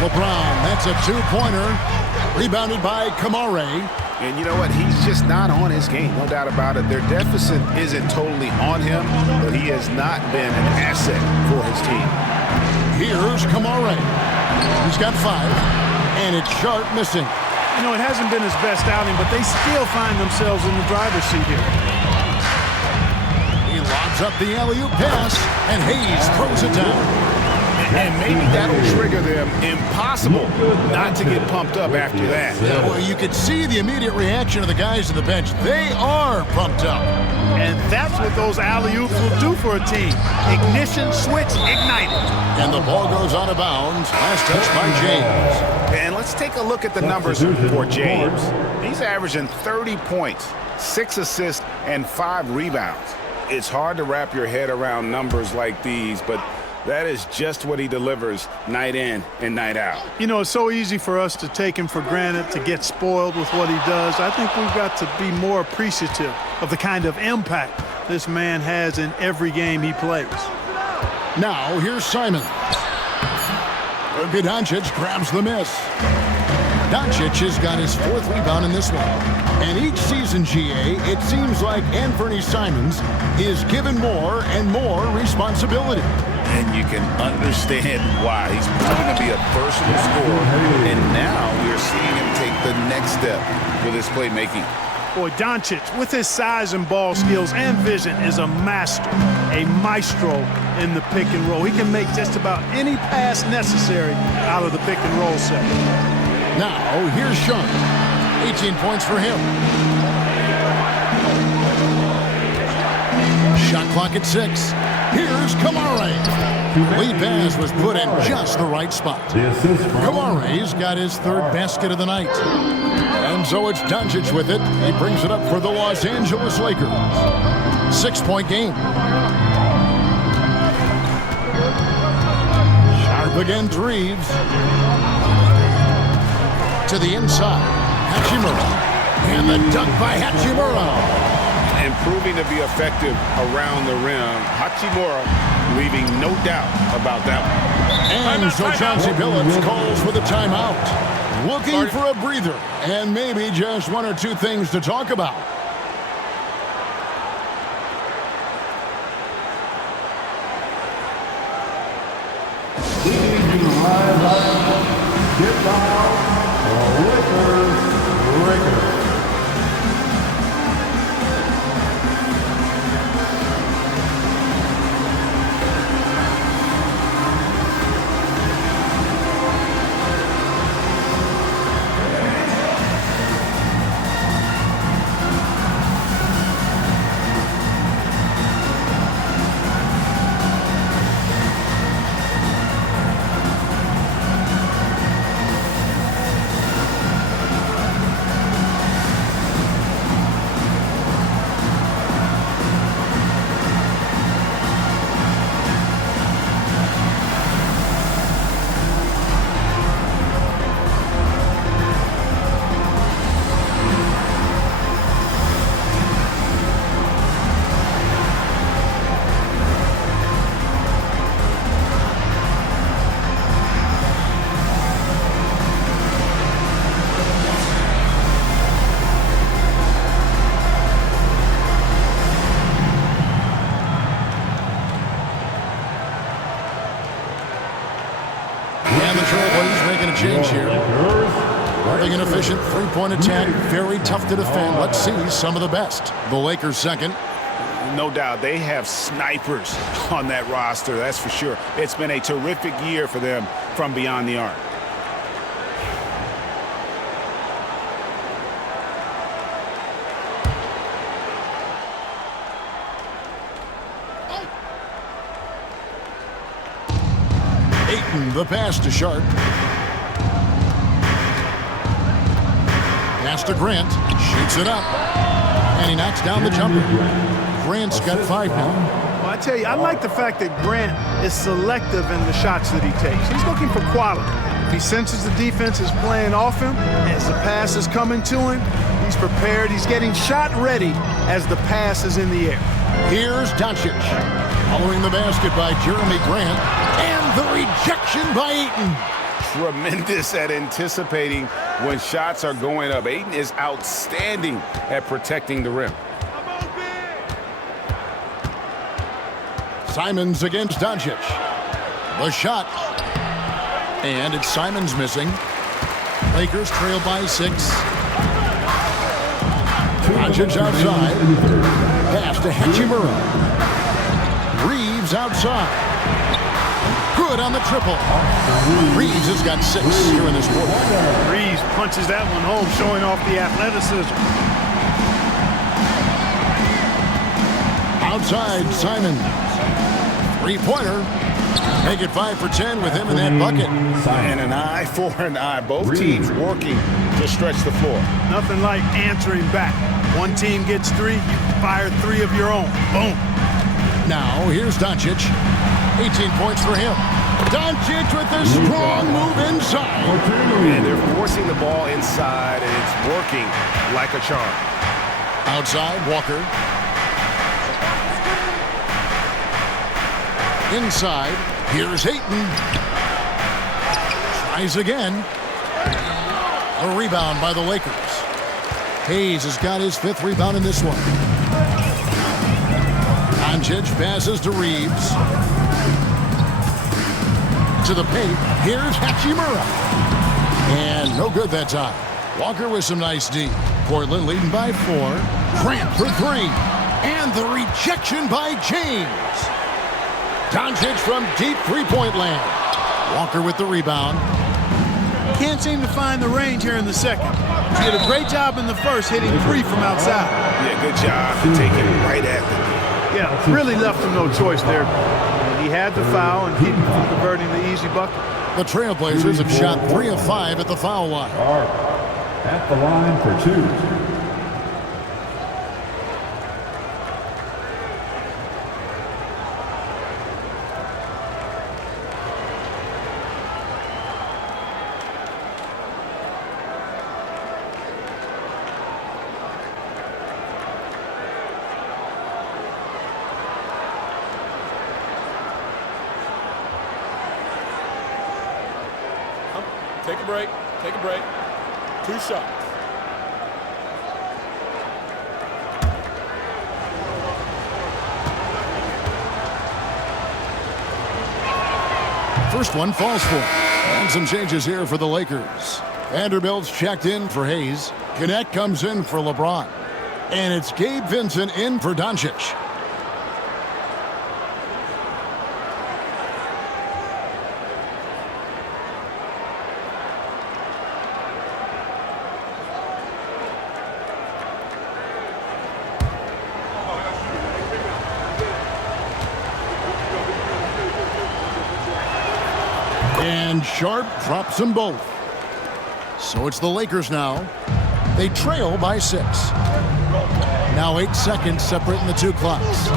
LeBron, that's a two-pointer. Rebounded by Kamare. And you know what? He's just not on his game, no doubt about it. Their deficit isn't totally on him, but he has not been an asset for his team. Here's Kamare. He's got 5. And it's Sharp missing. You know, it hasn't been his best outing, but they still find themselves in the driver's seat here. He lobs up the alley-oop pass, and Hayes throws it down. And maybe that'll trigger them. Impossible not to get pumped up after that. Yeah, well, you could see the immediate reaction of the guys on the bench. They are pumped up. And that's what those alley-oops will do for a team. Ignition switch ignited. And the ball goes out of bounds. Last touch by James. And let's take a look at the numbers for James. He's averaging 30 points, 6 assists, and 5 rebounds. It's hard to wrap your head around numbers like these, but that is just what he delivers night in and night out. You know, it's so easy for us to take him for granted, to get spoiled with what he does. I think we've got to be more appreciative of the kind of impact this man has in every game he plays. Now, here's Simon. Doncic grabs the miss. Doncic has got his 4th rebound in this one. And each season, GA, it seems like Anthony Simons is given more and more responsibility. And you can understand why. He's proven to be a versatile scorer, and now we are seeing him take the next step with his playmaking. Boy, Doncic, with his size and ball skills and vision, is a master, a maestro in the pick and roll. He can make just about any pass necessary out of the pick and roll set. Now, here's Sean. 18 points for him. Shot clock at 6. Here's Kamare. Lead pass was put in just the right spot. Kamare's got his 3rd basket of the night. And so it's Doncic with it. He brings it up for the Los Angeles Lakers. 6-point game. Sharp against Reeves. To the inside. Hachimura. And the dunk by Hachimura. And proving to be effective around the rim. Hachimura leaving no doubt about that one. And so Chauncey Billups calls for the timeout. Looking for a breather and maybe just 1 or 2 things to talk about. Get down, Lakers. Change here. Running an efficient 3-point attack. Very tough to defend. Let's see some of the best. The Lakers second. No doubt they have snipers on that roster, that's for sure. It's been a terrific year for them from beyond the arc. The pass to Sharp. Pass to Grant. Shoots it up. And he knocks down the jumper. Grant's got 5 now. Well, I tell you, I like the fact that Grant is selective in the shots that he takes. He's looking for quality. If he senses the defense is playing off him, as the pass is coming to him, he's prepared. He's getting shot ready as the pass is in the air. Here's Doncic. Following the basket by Jeremy Grant. And the rejection by Ayton. Tremendous at anticipating when shots are going up. Ayton is outstanding at protecting the rim. Simons against Doncic. The shot. And it's Simons missing. Lakers trail by 6. Doncic outside. Pass to Hachimura. Reeves outside. Good on the triple. Reeves has got 6 here in this quarter. Reeves punches that one home, showing off the athleticism. Outside, Simon. 3-pointer. Make it 5 for 10 with him in that bucket. And an eye for an eye. Both teams working to stretch the floor. Nothing like answering back. One team gets 3, you fire 3 of your own. Boom. Now, here's Doncic. 18 points for him. Doncic with a strong move inside. And they're forcing the ball inside, and it's working like a charm. Outside, Walker. Inside, here's Ayton. Tries again. A rebound by the Lakers. Hayes has got his 5th rebound in this one. Doncic passes to Reeves. To the paint. Here's Hachimura. And no good that time. Walker with some nice D. Portland leading by 4. Grant for 3. And the rejection by James. Doncic from deep 3-point land. Walker with the rebound. Can't seem to find the range here in the second. He did a great job in the first, hitting 3 from outside. Yeah, good job to take it right at them. Yeah, really left him no choice there. He had the foul and keep from converting the easy bucket. The Trailblazers have shot 3 of 5 at the foul line. At the line for 2. Take a break. Take a break. 2 shots. First one falls for. And some changes here for the Lakers. Vanderbilt's checked in for Hayes. Connect comes in for LeBron. And it's Gabe Vincent in for Doncic. And Sharp drops them both. So it's the Lakers now. They trail by 6. Now 8 seconds separating the 2 clocks.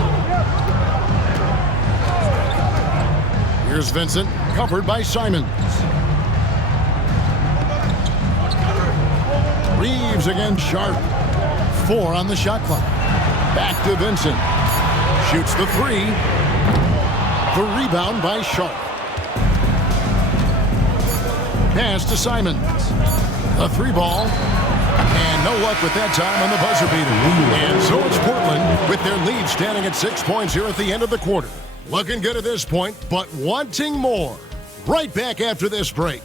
Here's Vincent, covered by Simons. Reeves against Sharp. 4 on the shot clock. Back to Vincent. Shoots the 3. The rebound by Sharp. Pass to Simons. A 3-ball. And no luck with that time on the buzzer beater. And so it's Portland with their lead standing at 6 points here at the end of the quarter. Looking good at this point, but wanting more. Right back after this break.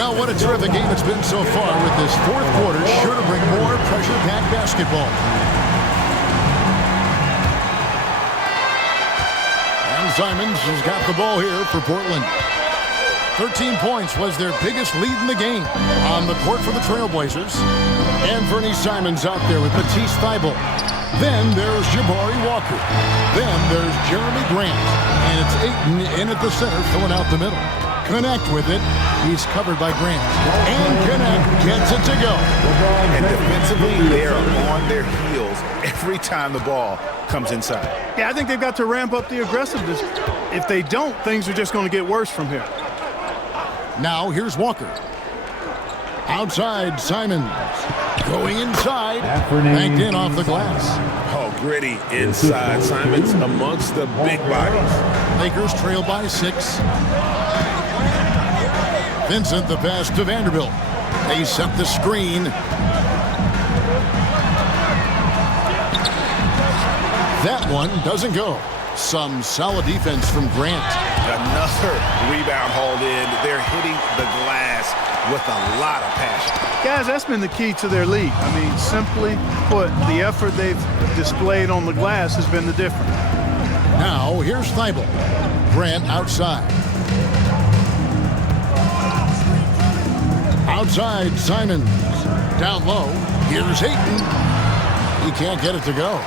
Well, what a terrific game it's been so far, with this fourth quarter sure to bring more pressure-packed basketball. And Simons has got the ball here for Portland. 13 points was their biggest lead in the game. On the court for the Trailblazers. And Bernie Simons out there with Matisse Thybulle. Then there's Jabari Walker. Then there's Jeremy Grant. And it's Ayton in at the center, filling out the middle. Connect with it. He's covered by Grant. And Connect gets it to go. And defensively, they are on their heels every time the ball comes inside. Yeah, I think they've got to ramp up the aggressiveness. If they don't, things are just going to get worse from here. Now here's Walker. Outside, Simons. Going inside. Banked in off the glass. Oh, gritty inside. Simons amongst the big bodies. Lakers trail by 6. Vincent, the pass to Vanderbilt. They set the screen. That one doesn't go. Some solid defense from Grant. Another rebound hauled in. They're hitting the glass with a lot of passion. Guys, that's been the key to their lead. I mean, simply put, the effort they've displayed on the glass has been the difference. Now, here's Thybulle. Grant outside. Outside, Simons. Down low. Here's Ayton. He can't get it to go.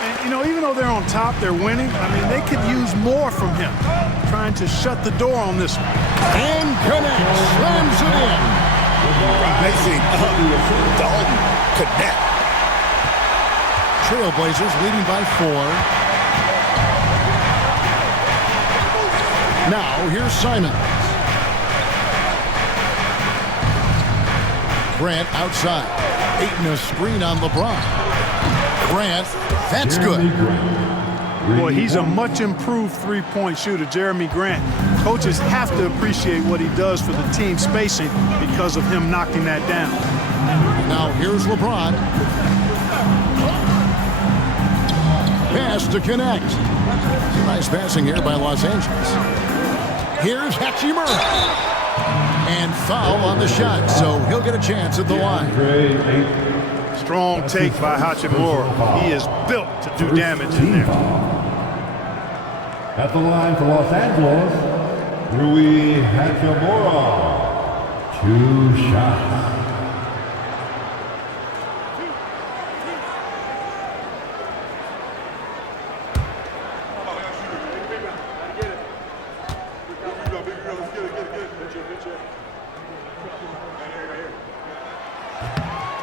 And, you know, even though they're on top, they're winning. I mean, they could use more from him, trying to shut the door on this one. And connects. Slams it in. Rising up. Dalton connect. Trailblazers leading by 4. Now, here's Simons. Grant outside. Ayton a screen on LeBron. Grant, that's good. Boy, he's a much improved three-point shooter, Jeremy Grant. Coaches have to appreciate what he does for the team spacing because of him knocking that down. Now here's LeBron. Pass to connect. Some nice passing here by Los Angeles. Here's Hachimura. And foul on the shot, so he'll get a chance at the line. Strong take by Hachimura. He is built to do damage in there. At the line for Los Angeles, Rui Hachimura. 2 shots.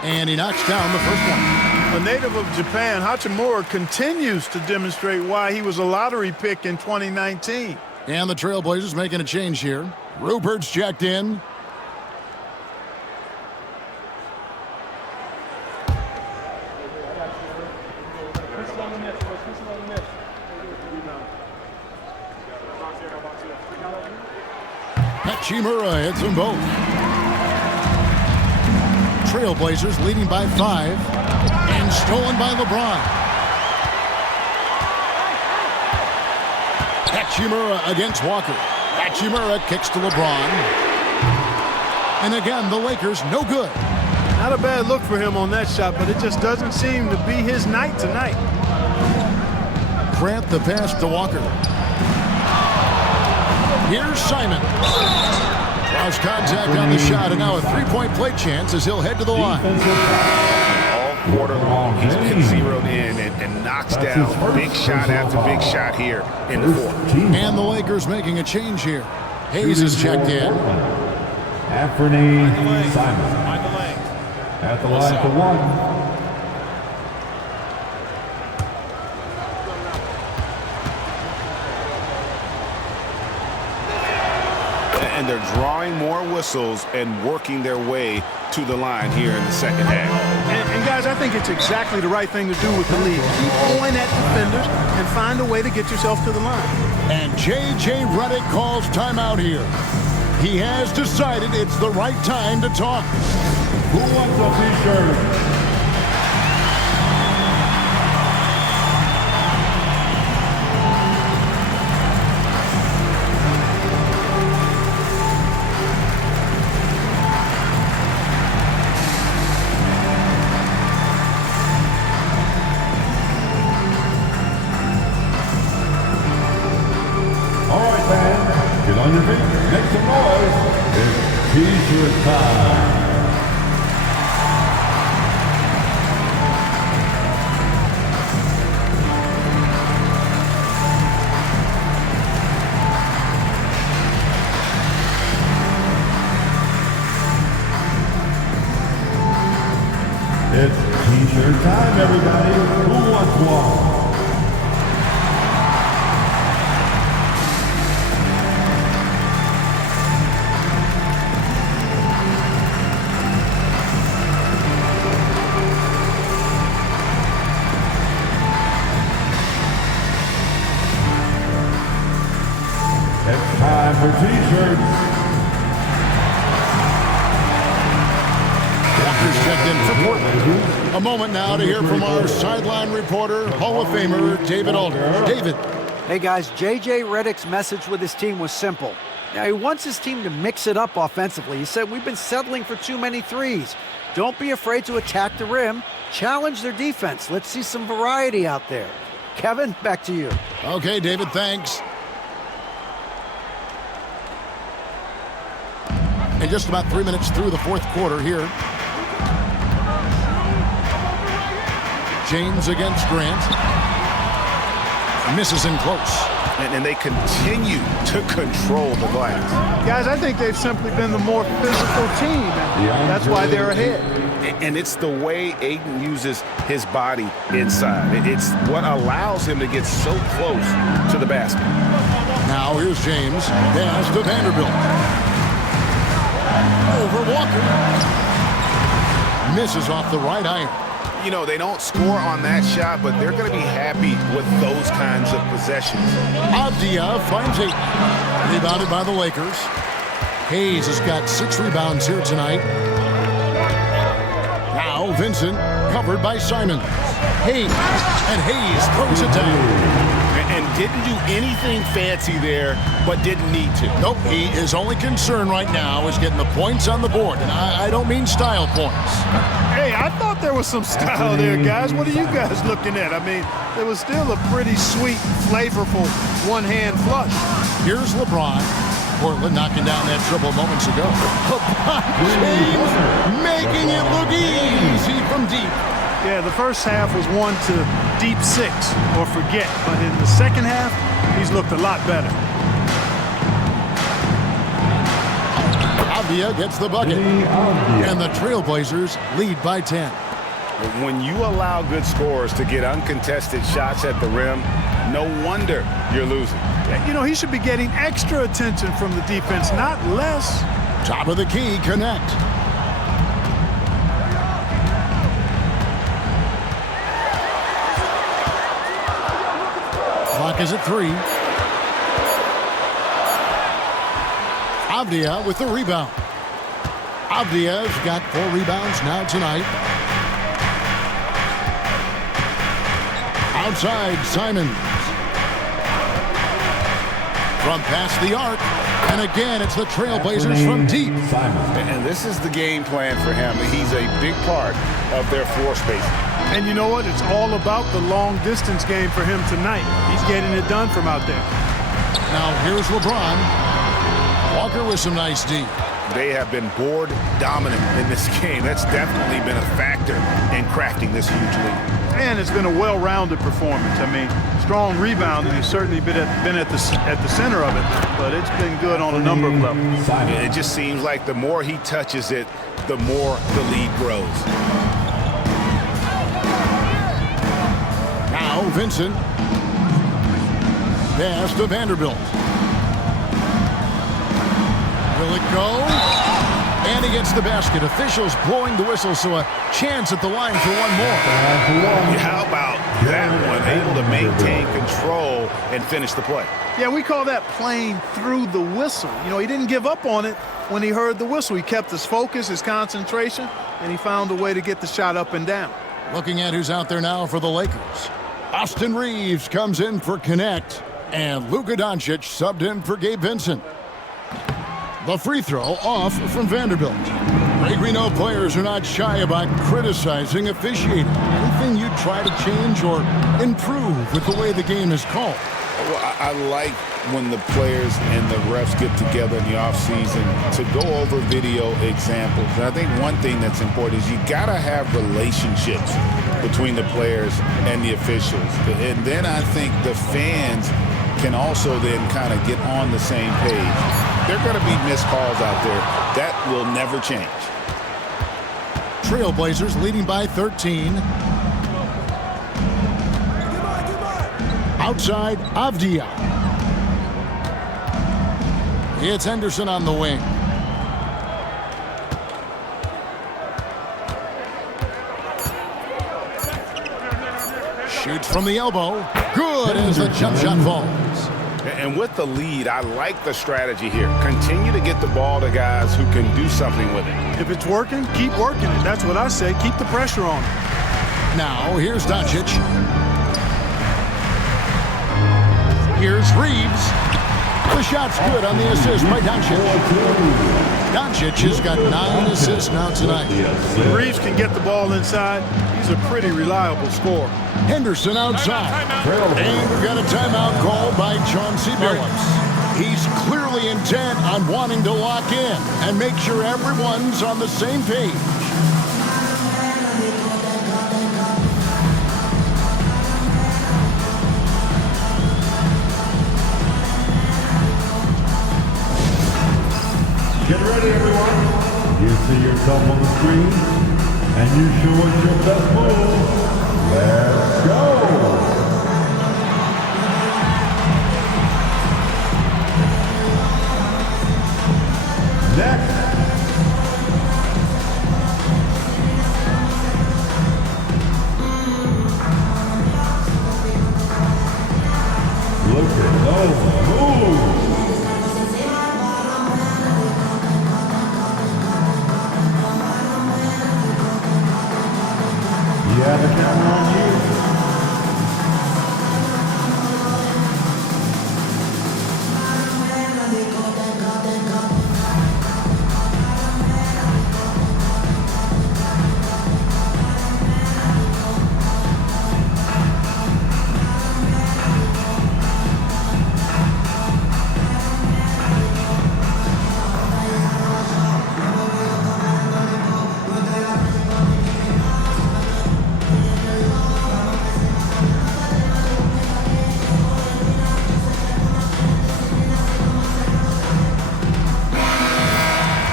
And he knocks down the first one. A native of Japan, Hachimura continues to demonstrate why he was a lottery pick in 2019. And the Trailblazers making a change here. Rupert's checked in. Hachimura hits them both. Trailblazers leading by 5 and stolen by LeBron. Hachimura against Walker. Hachimura kicks to LeBron. And again, the Lakers no good. Not a bad look for him on that shot, but it just doesn't seem to be his night tonight. Grant the pass to Walker. Here's Simon. Lost contact on the shot, and now a three-point play chance as he'll head to the line. All quarter long, he's been zeroed in and knocks down big shot after big shot here in the fourth. And the Lakers making a change here. Hayes is checked in. Anthony Simons. At the line for 1. And they're drawing more whistles and working their way to the line here in the second half. And guys, I think it's exactly the right thing to do with the lead. Keep going at defenders and find a way to get yourself to the line. And J.J. Redick calls timeout here. He has decided it's the right time to talk. Who wants a t-shirt? On your feet, make some noise. It's T-shirt time. It's T-shirt time, everybody. Who wants one? It's time for T-shirts. Walker's checked in for Portland. A moment now to hear from our sideline reporter, Hall of Famer David Aldridge. David. Hey guys, J.J. Redick's message with his team was simple. Now, he wants his team to mix it up offensively. He said, we've been settling for too many threes. Don't be afraid to attack the rim. Challenge their defense. Let's see some variety out there. Kevin, back to you. Okay, David, thanks. And just about 3 minutes through the fourth quarter here. James against Grant. Misses in close. And they continue to control the glass. Guys, I think they've simply been the more physical team, and that's why they're ahead. And it's the way Aiden uses his body inside. It's what allows him to get so close to the basket. Now here's James. Pass to Vanderbilt. Over Walker. Misses off the right iron. You know, they don't score on that shot, but they're going to be happy with those kinds of possessions. Avdia finds 8. Rebounded by the Lakers. Hayes has got 6 rebounds here tonight. Now Vincent covered by Simons. Hayes, and Hayes throws it down. And didn't do anything fancy there, but didn't need to. Nope, his only concern right now is getting the points on the board. And I don't mean style points. Hey, I thought there was some style there, guys. What are you guys looking at? I mean, there was still a pretty sweet, flavorful one-hand flush. Here's LeBron. Portland knocking down that triple moments ago. LeBron James making it look easy from deep. Yeah, the first half was one to deep 6 or forget. But in the second half, he's looked a lot better. Avdia gets the bucket. And the Trailblazers lead by 10. When you allow good scorers to get uncontested shots at the rim, no wonder you're losing. You know, he should be getting extra attention from the defense, not less. Top of the key, connect. Clock is at 3. Avdia with the rebound. Avdia's got 4 rebounds now tonight. Outside, Simons. From past the arc. And again, it's the Trailblazers from deep. And this is the game plan for him. He's a big part of their floor spacing. And you know what? It's all about the long-distance game for him tonight. He's getting it done from out there. Now, here's LeBron. Walker with some nice D. They have been board dominant in this game. That's definitely been a factor in crafting this huge lead. And it's been a well-rounded performance. I mean, strong rebounding has certainly been at the center of it, but it's been good on a number of levels. It just seems like the more he touches it, the more the lead grows. Now Vincent. Pass to Vanderbilt. Will it go? And he gets the basket. Officials blowing the whistle, so a chance at the line for one more. How about that one? Able to maintain control and finish the play. Yeah, we call that playing through the whistle. You know, he didn't give up on it when he heard the whistle. He kept his focus, his concentration, and he found a way to get the shot up and down. Looking at who's out there now for the Lakers. Austin Reeves comes in for Connect, and Luka Doncic subbed in for Gabe Vincent. The free throw off from Vanderbilt. Greg, we know players are not shy about criticizing officiating. Anything you'd try to change or improve with the way the game is called? Well, I like when the players and the refs get together in the offseason to go over video examples. And I think one thing that's important is you got to have relationships between the players and the officials. And then I think the fans can also then kind of get on the same page. There are going to be missed calls out there. That will never change. Trailblazers leading by 13. Outside, Avdia. It's Henderson on the wing. Shoots from the elbow. Good as the jump shot falls. And with the lead, I like the strategy here. Continue to get the ball to guys who can do something with it. If it's working, keep working it. That's what I say. Keep the pressure on it. Now, here's Doncic. Here's Reeves. The shot's good on the assist by Doncic. Doncic has got 9 assists now tonight. When Reeves can get the ball inside, he's a pretty reliable scorer. Henderson outside. And we've got a timeout called by Chauncey Billups. He's clearly intent on wanting to lock in and make sure everyone's on the same page. Get ready, everyone. You see yourself on the screen, and you show us your best move. Let's go. Next. Look at those moves. Yeah, the camera on you.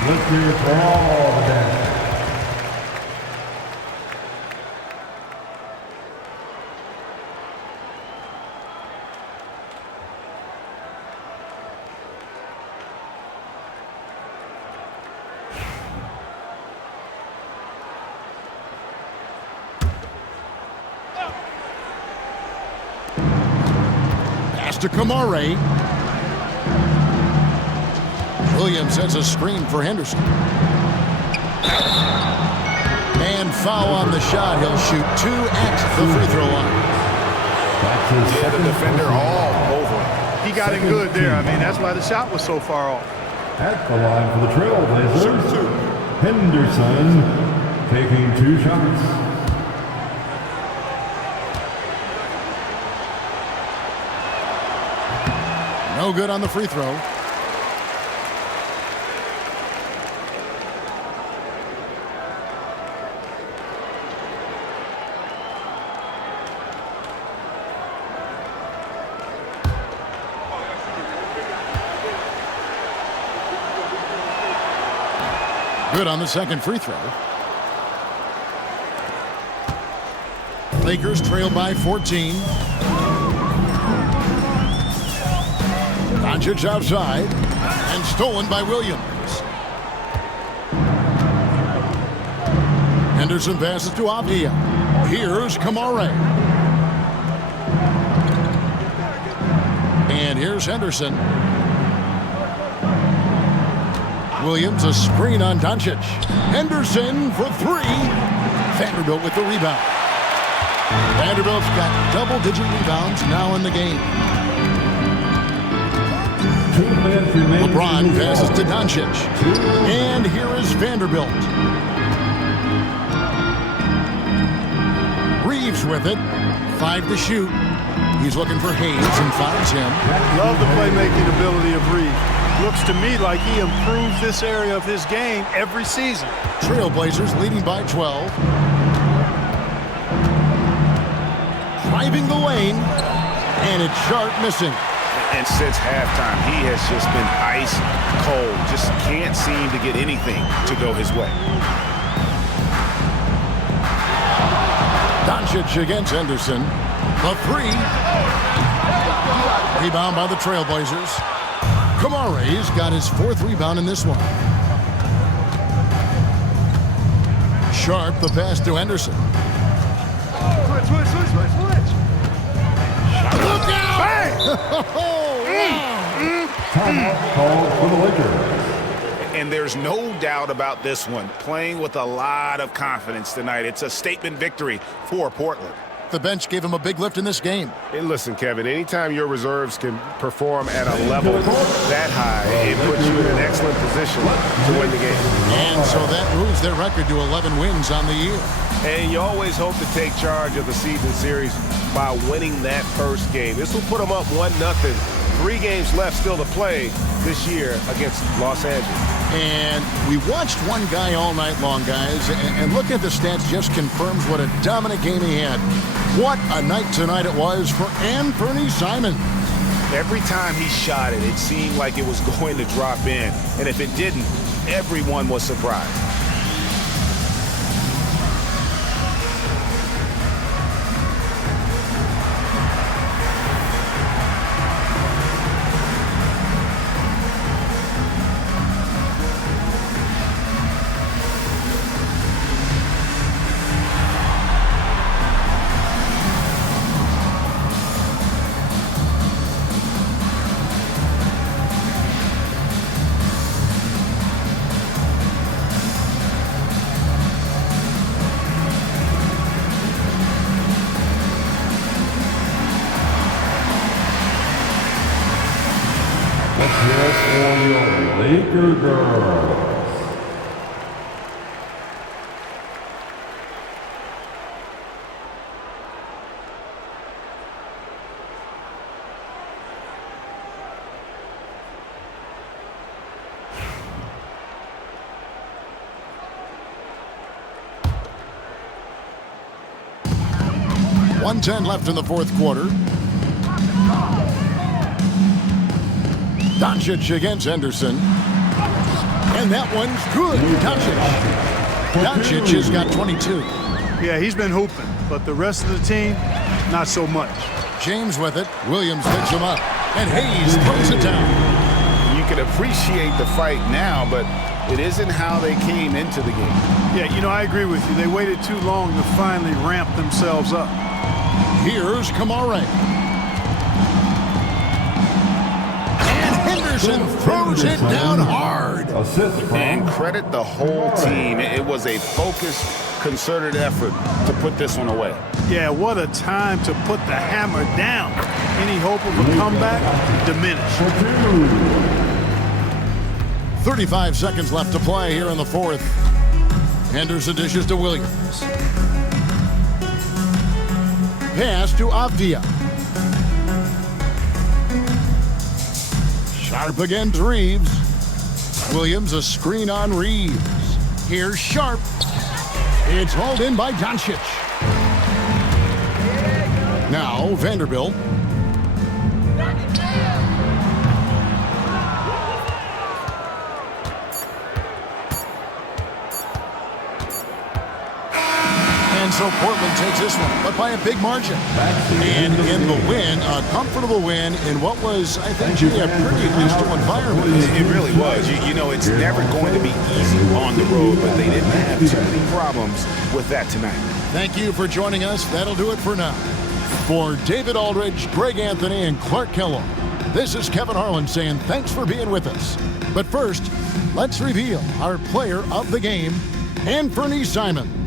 Let's hear it for all the dancers. Pass to Kamare. Williams sets a screen for Henderson. And foul on the shot. He'll shoot 2 at the free throw line. Yeah, the defender all over him. He got it good there. I mean, that's why the shot was so far off. At the line for the Trailblazers, Henderson taking 2 shots. No good on the free throw. Good on the second free throw. Lakers trail by 14. Doncic outside and stolen by Williams. Henderson passes to Avdia. Here's Kamare. And here's Henderson. Williams, a screen on Doncic. Henderson for 3. Vanderbilt with the rebound. Vanderbilt's got double-digit rebounds now in the game. 2 minutes remaining. LeBron passes to Doncic. And here is Vanderbilt. Reeves with it. 5 to shoot. He's looking for Hayes and finds him. Love the playmaking ability of Reed. Looks to me like he improves this area of his game every season. Trailblazers leading by 12. Driving the lane, and it's Sharp missing. And since halftime, he has just been ice cold. Just can't seem to get anything to go his way. Doncic against Henderson. The three. Rebound by the Trailblazers. Kamare's got his 4th rebound in this one. Sharp, the pass to Henderson. Look out! Timeout called for the Lakers. And there's no doubt about this one. Playing with a lot of confidence tonight. It's a statement victory for Portland. The bench gave him a big lift in this game. And listen, Kevin, anytime your reserves can perform at a level that high, it puts you in an excellent position to win the game. And so that moves their record to 11 wins on the year. And you always hope to take charge of the season series by winning that first game. This will put them up 1-0. 3 games left still to play this year against Los Angeles. And we watched one guy all night long, guys, and looking at the stats just confirms what a dominant game he had. What a night tonight it was for Anthony Simon. Every time he shot it, it seemed like it was going to drop in. And if it didn't, everyone was surprised. Laker girls. .110 left in the 4th quarter. Doncic against Henderson. And that one's good. Doncic has got 22. Yeah, he's been hooping, but the rest of the team, not so much. James with it. Williams picks him up. And Hayes throws it down. You can appreciate the fight now, but it isn't how they came into the game. Yeah, you know, I agree with you. They waited too long to finally ramp themselves up. Here's Kamare. Henderson throws it down hard. And credit the whole team. It was a focused, concerted effort to put this one away. Yeah, what a time to put the hammer down. Any hope of a comeback diminished. 35 seconds left to play here in the 4th. Henderson dishes to Williams. Pass to Avdia. Sharp against Reeves. Williams a screen on Reeves. Here's Sharp. It's hauled in by Doncic. Now Vanderbilt. And so Portland takes this one, but by a big margin. And in the win, a comfortable win in what was, I think, a pretty hostile environment. It really was. You know, it's never going to be easy on the road, but they didn't have too many problems with that tonight. Thank you for joining us. That'll do it for now. For David Aldridge, Greg Anthony, and Clark Kellogg, this is Kevin Harlan saying thanks for being with us. But first, let's reveal our player of the game, Anthony Simon.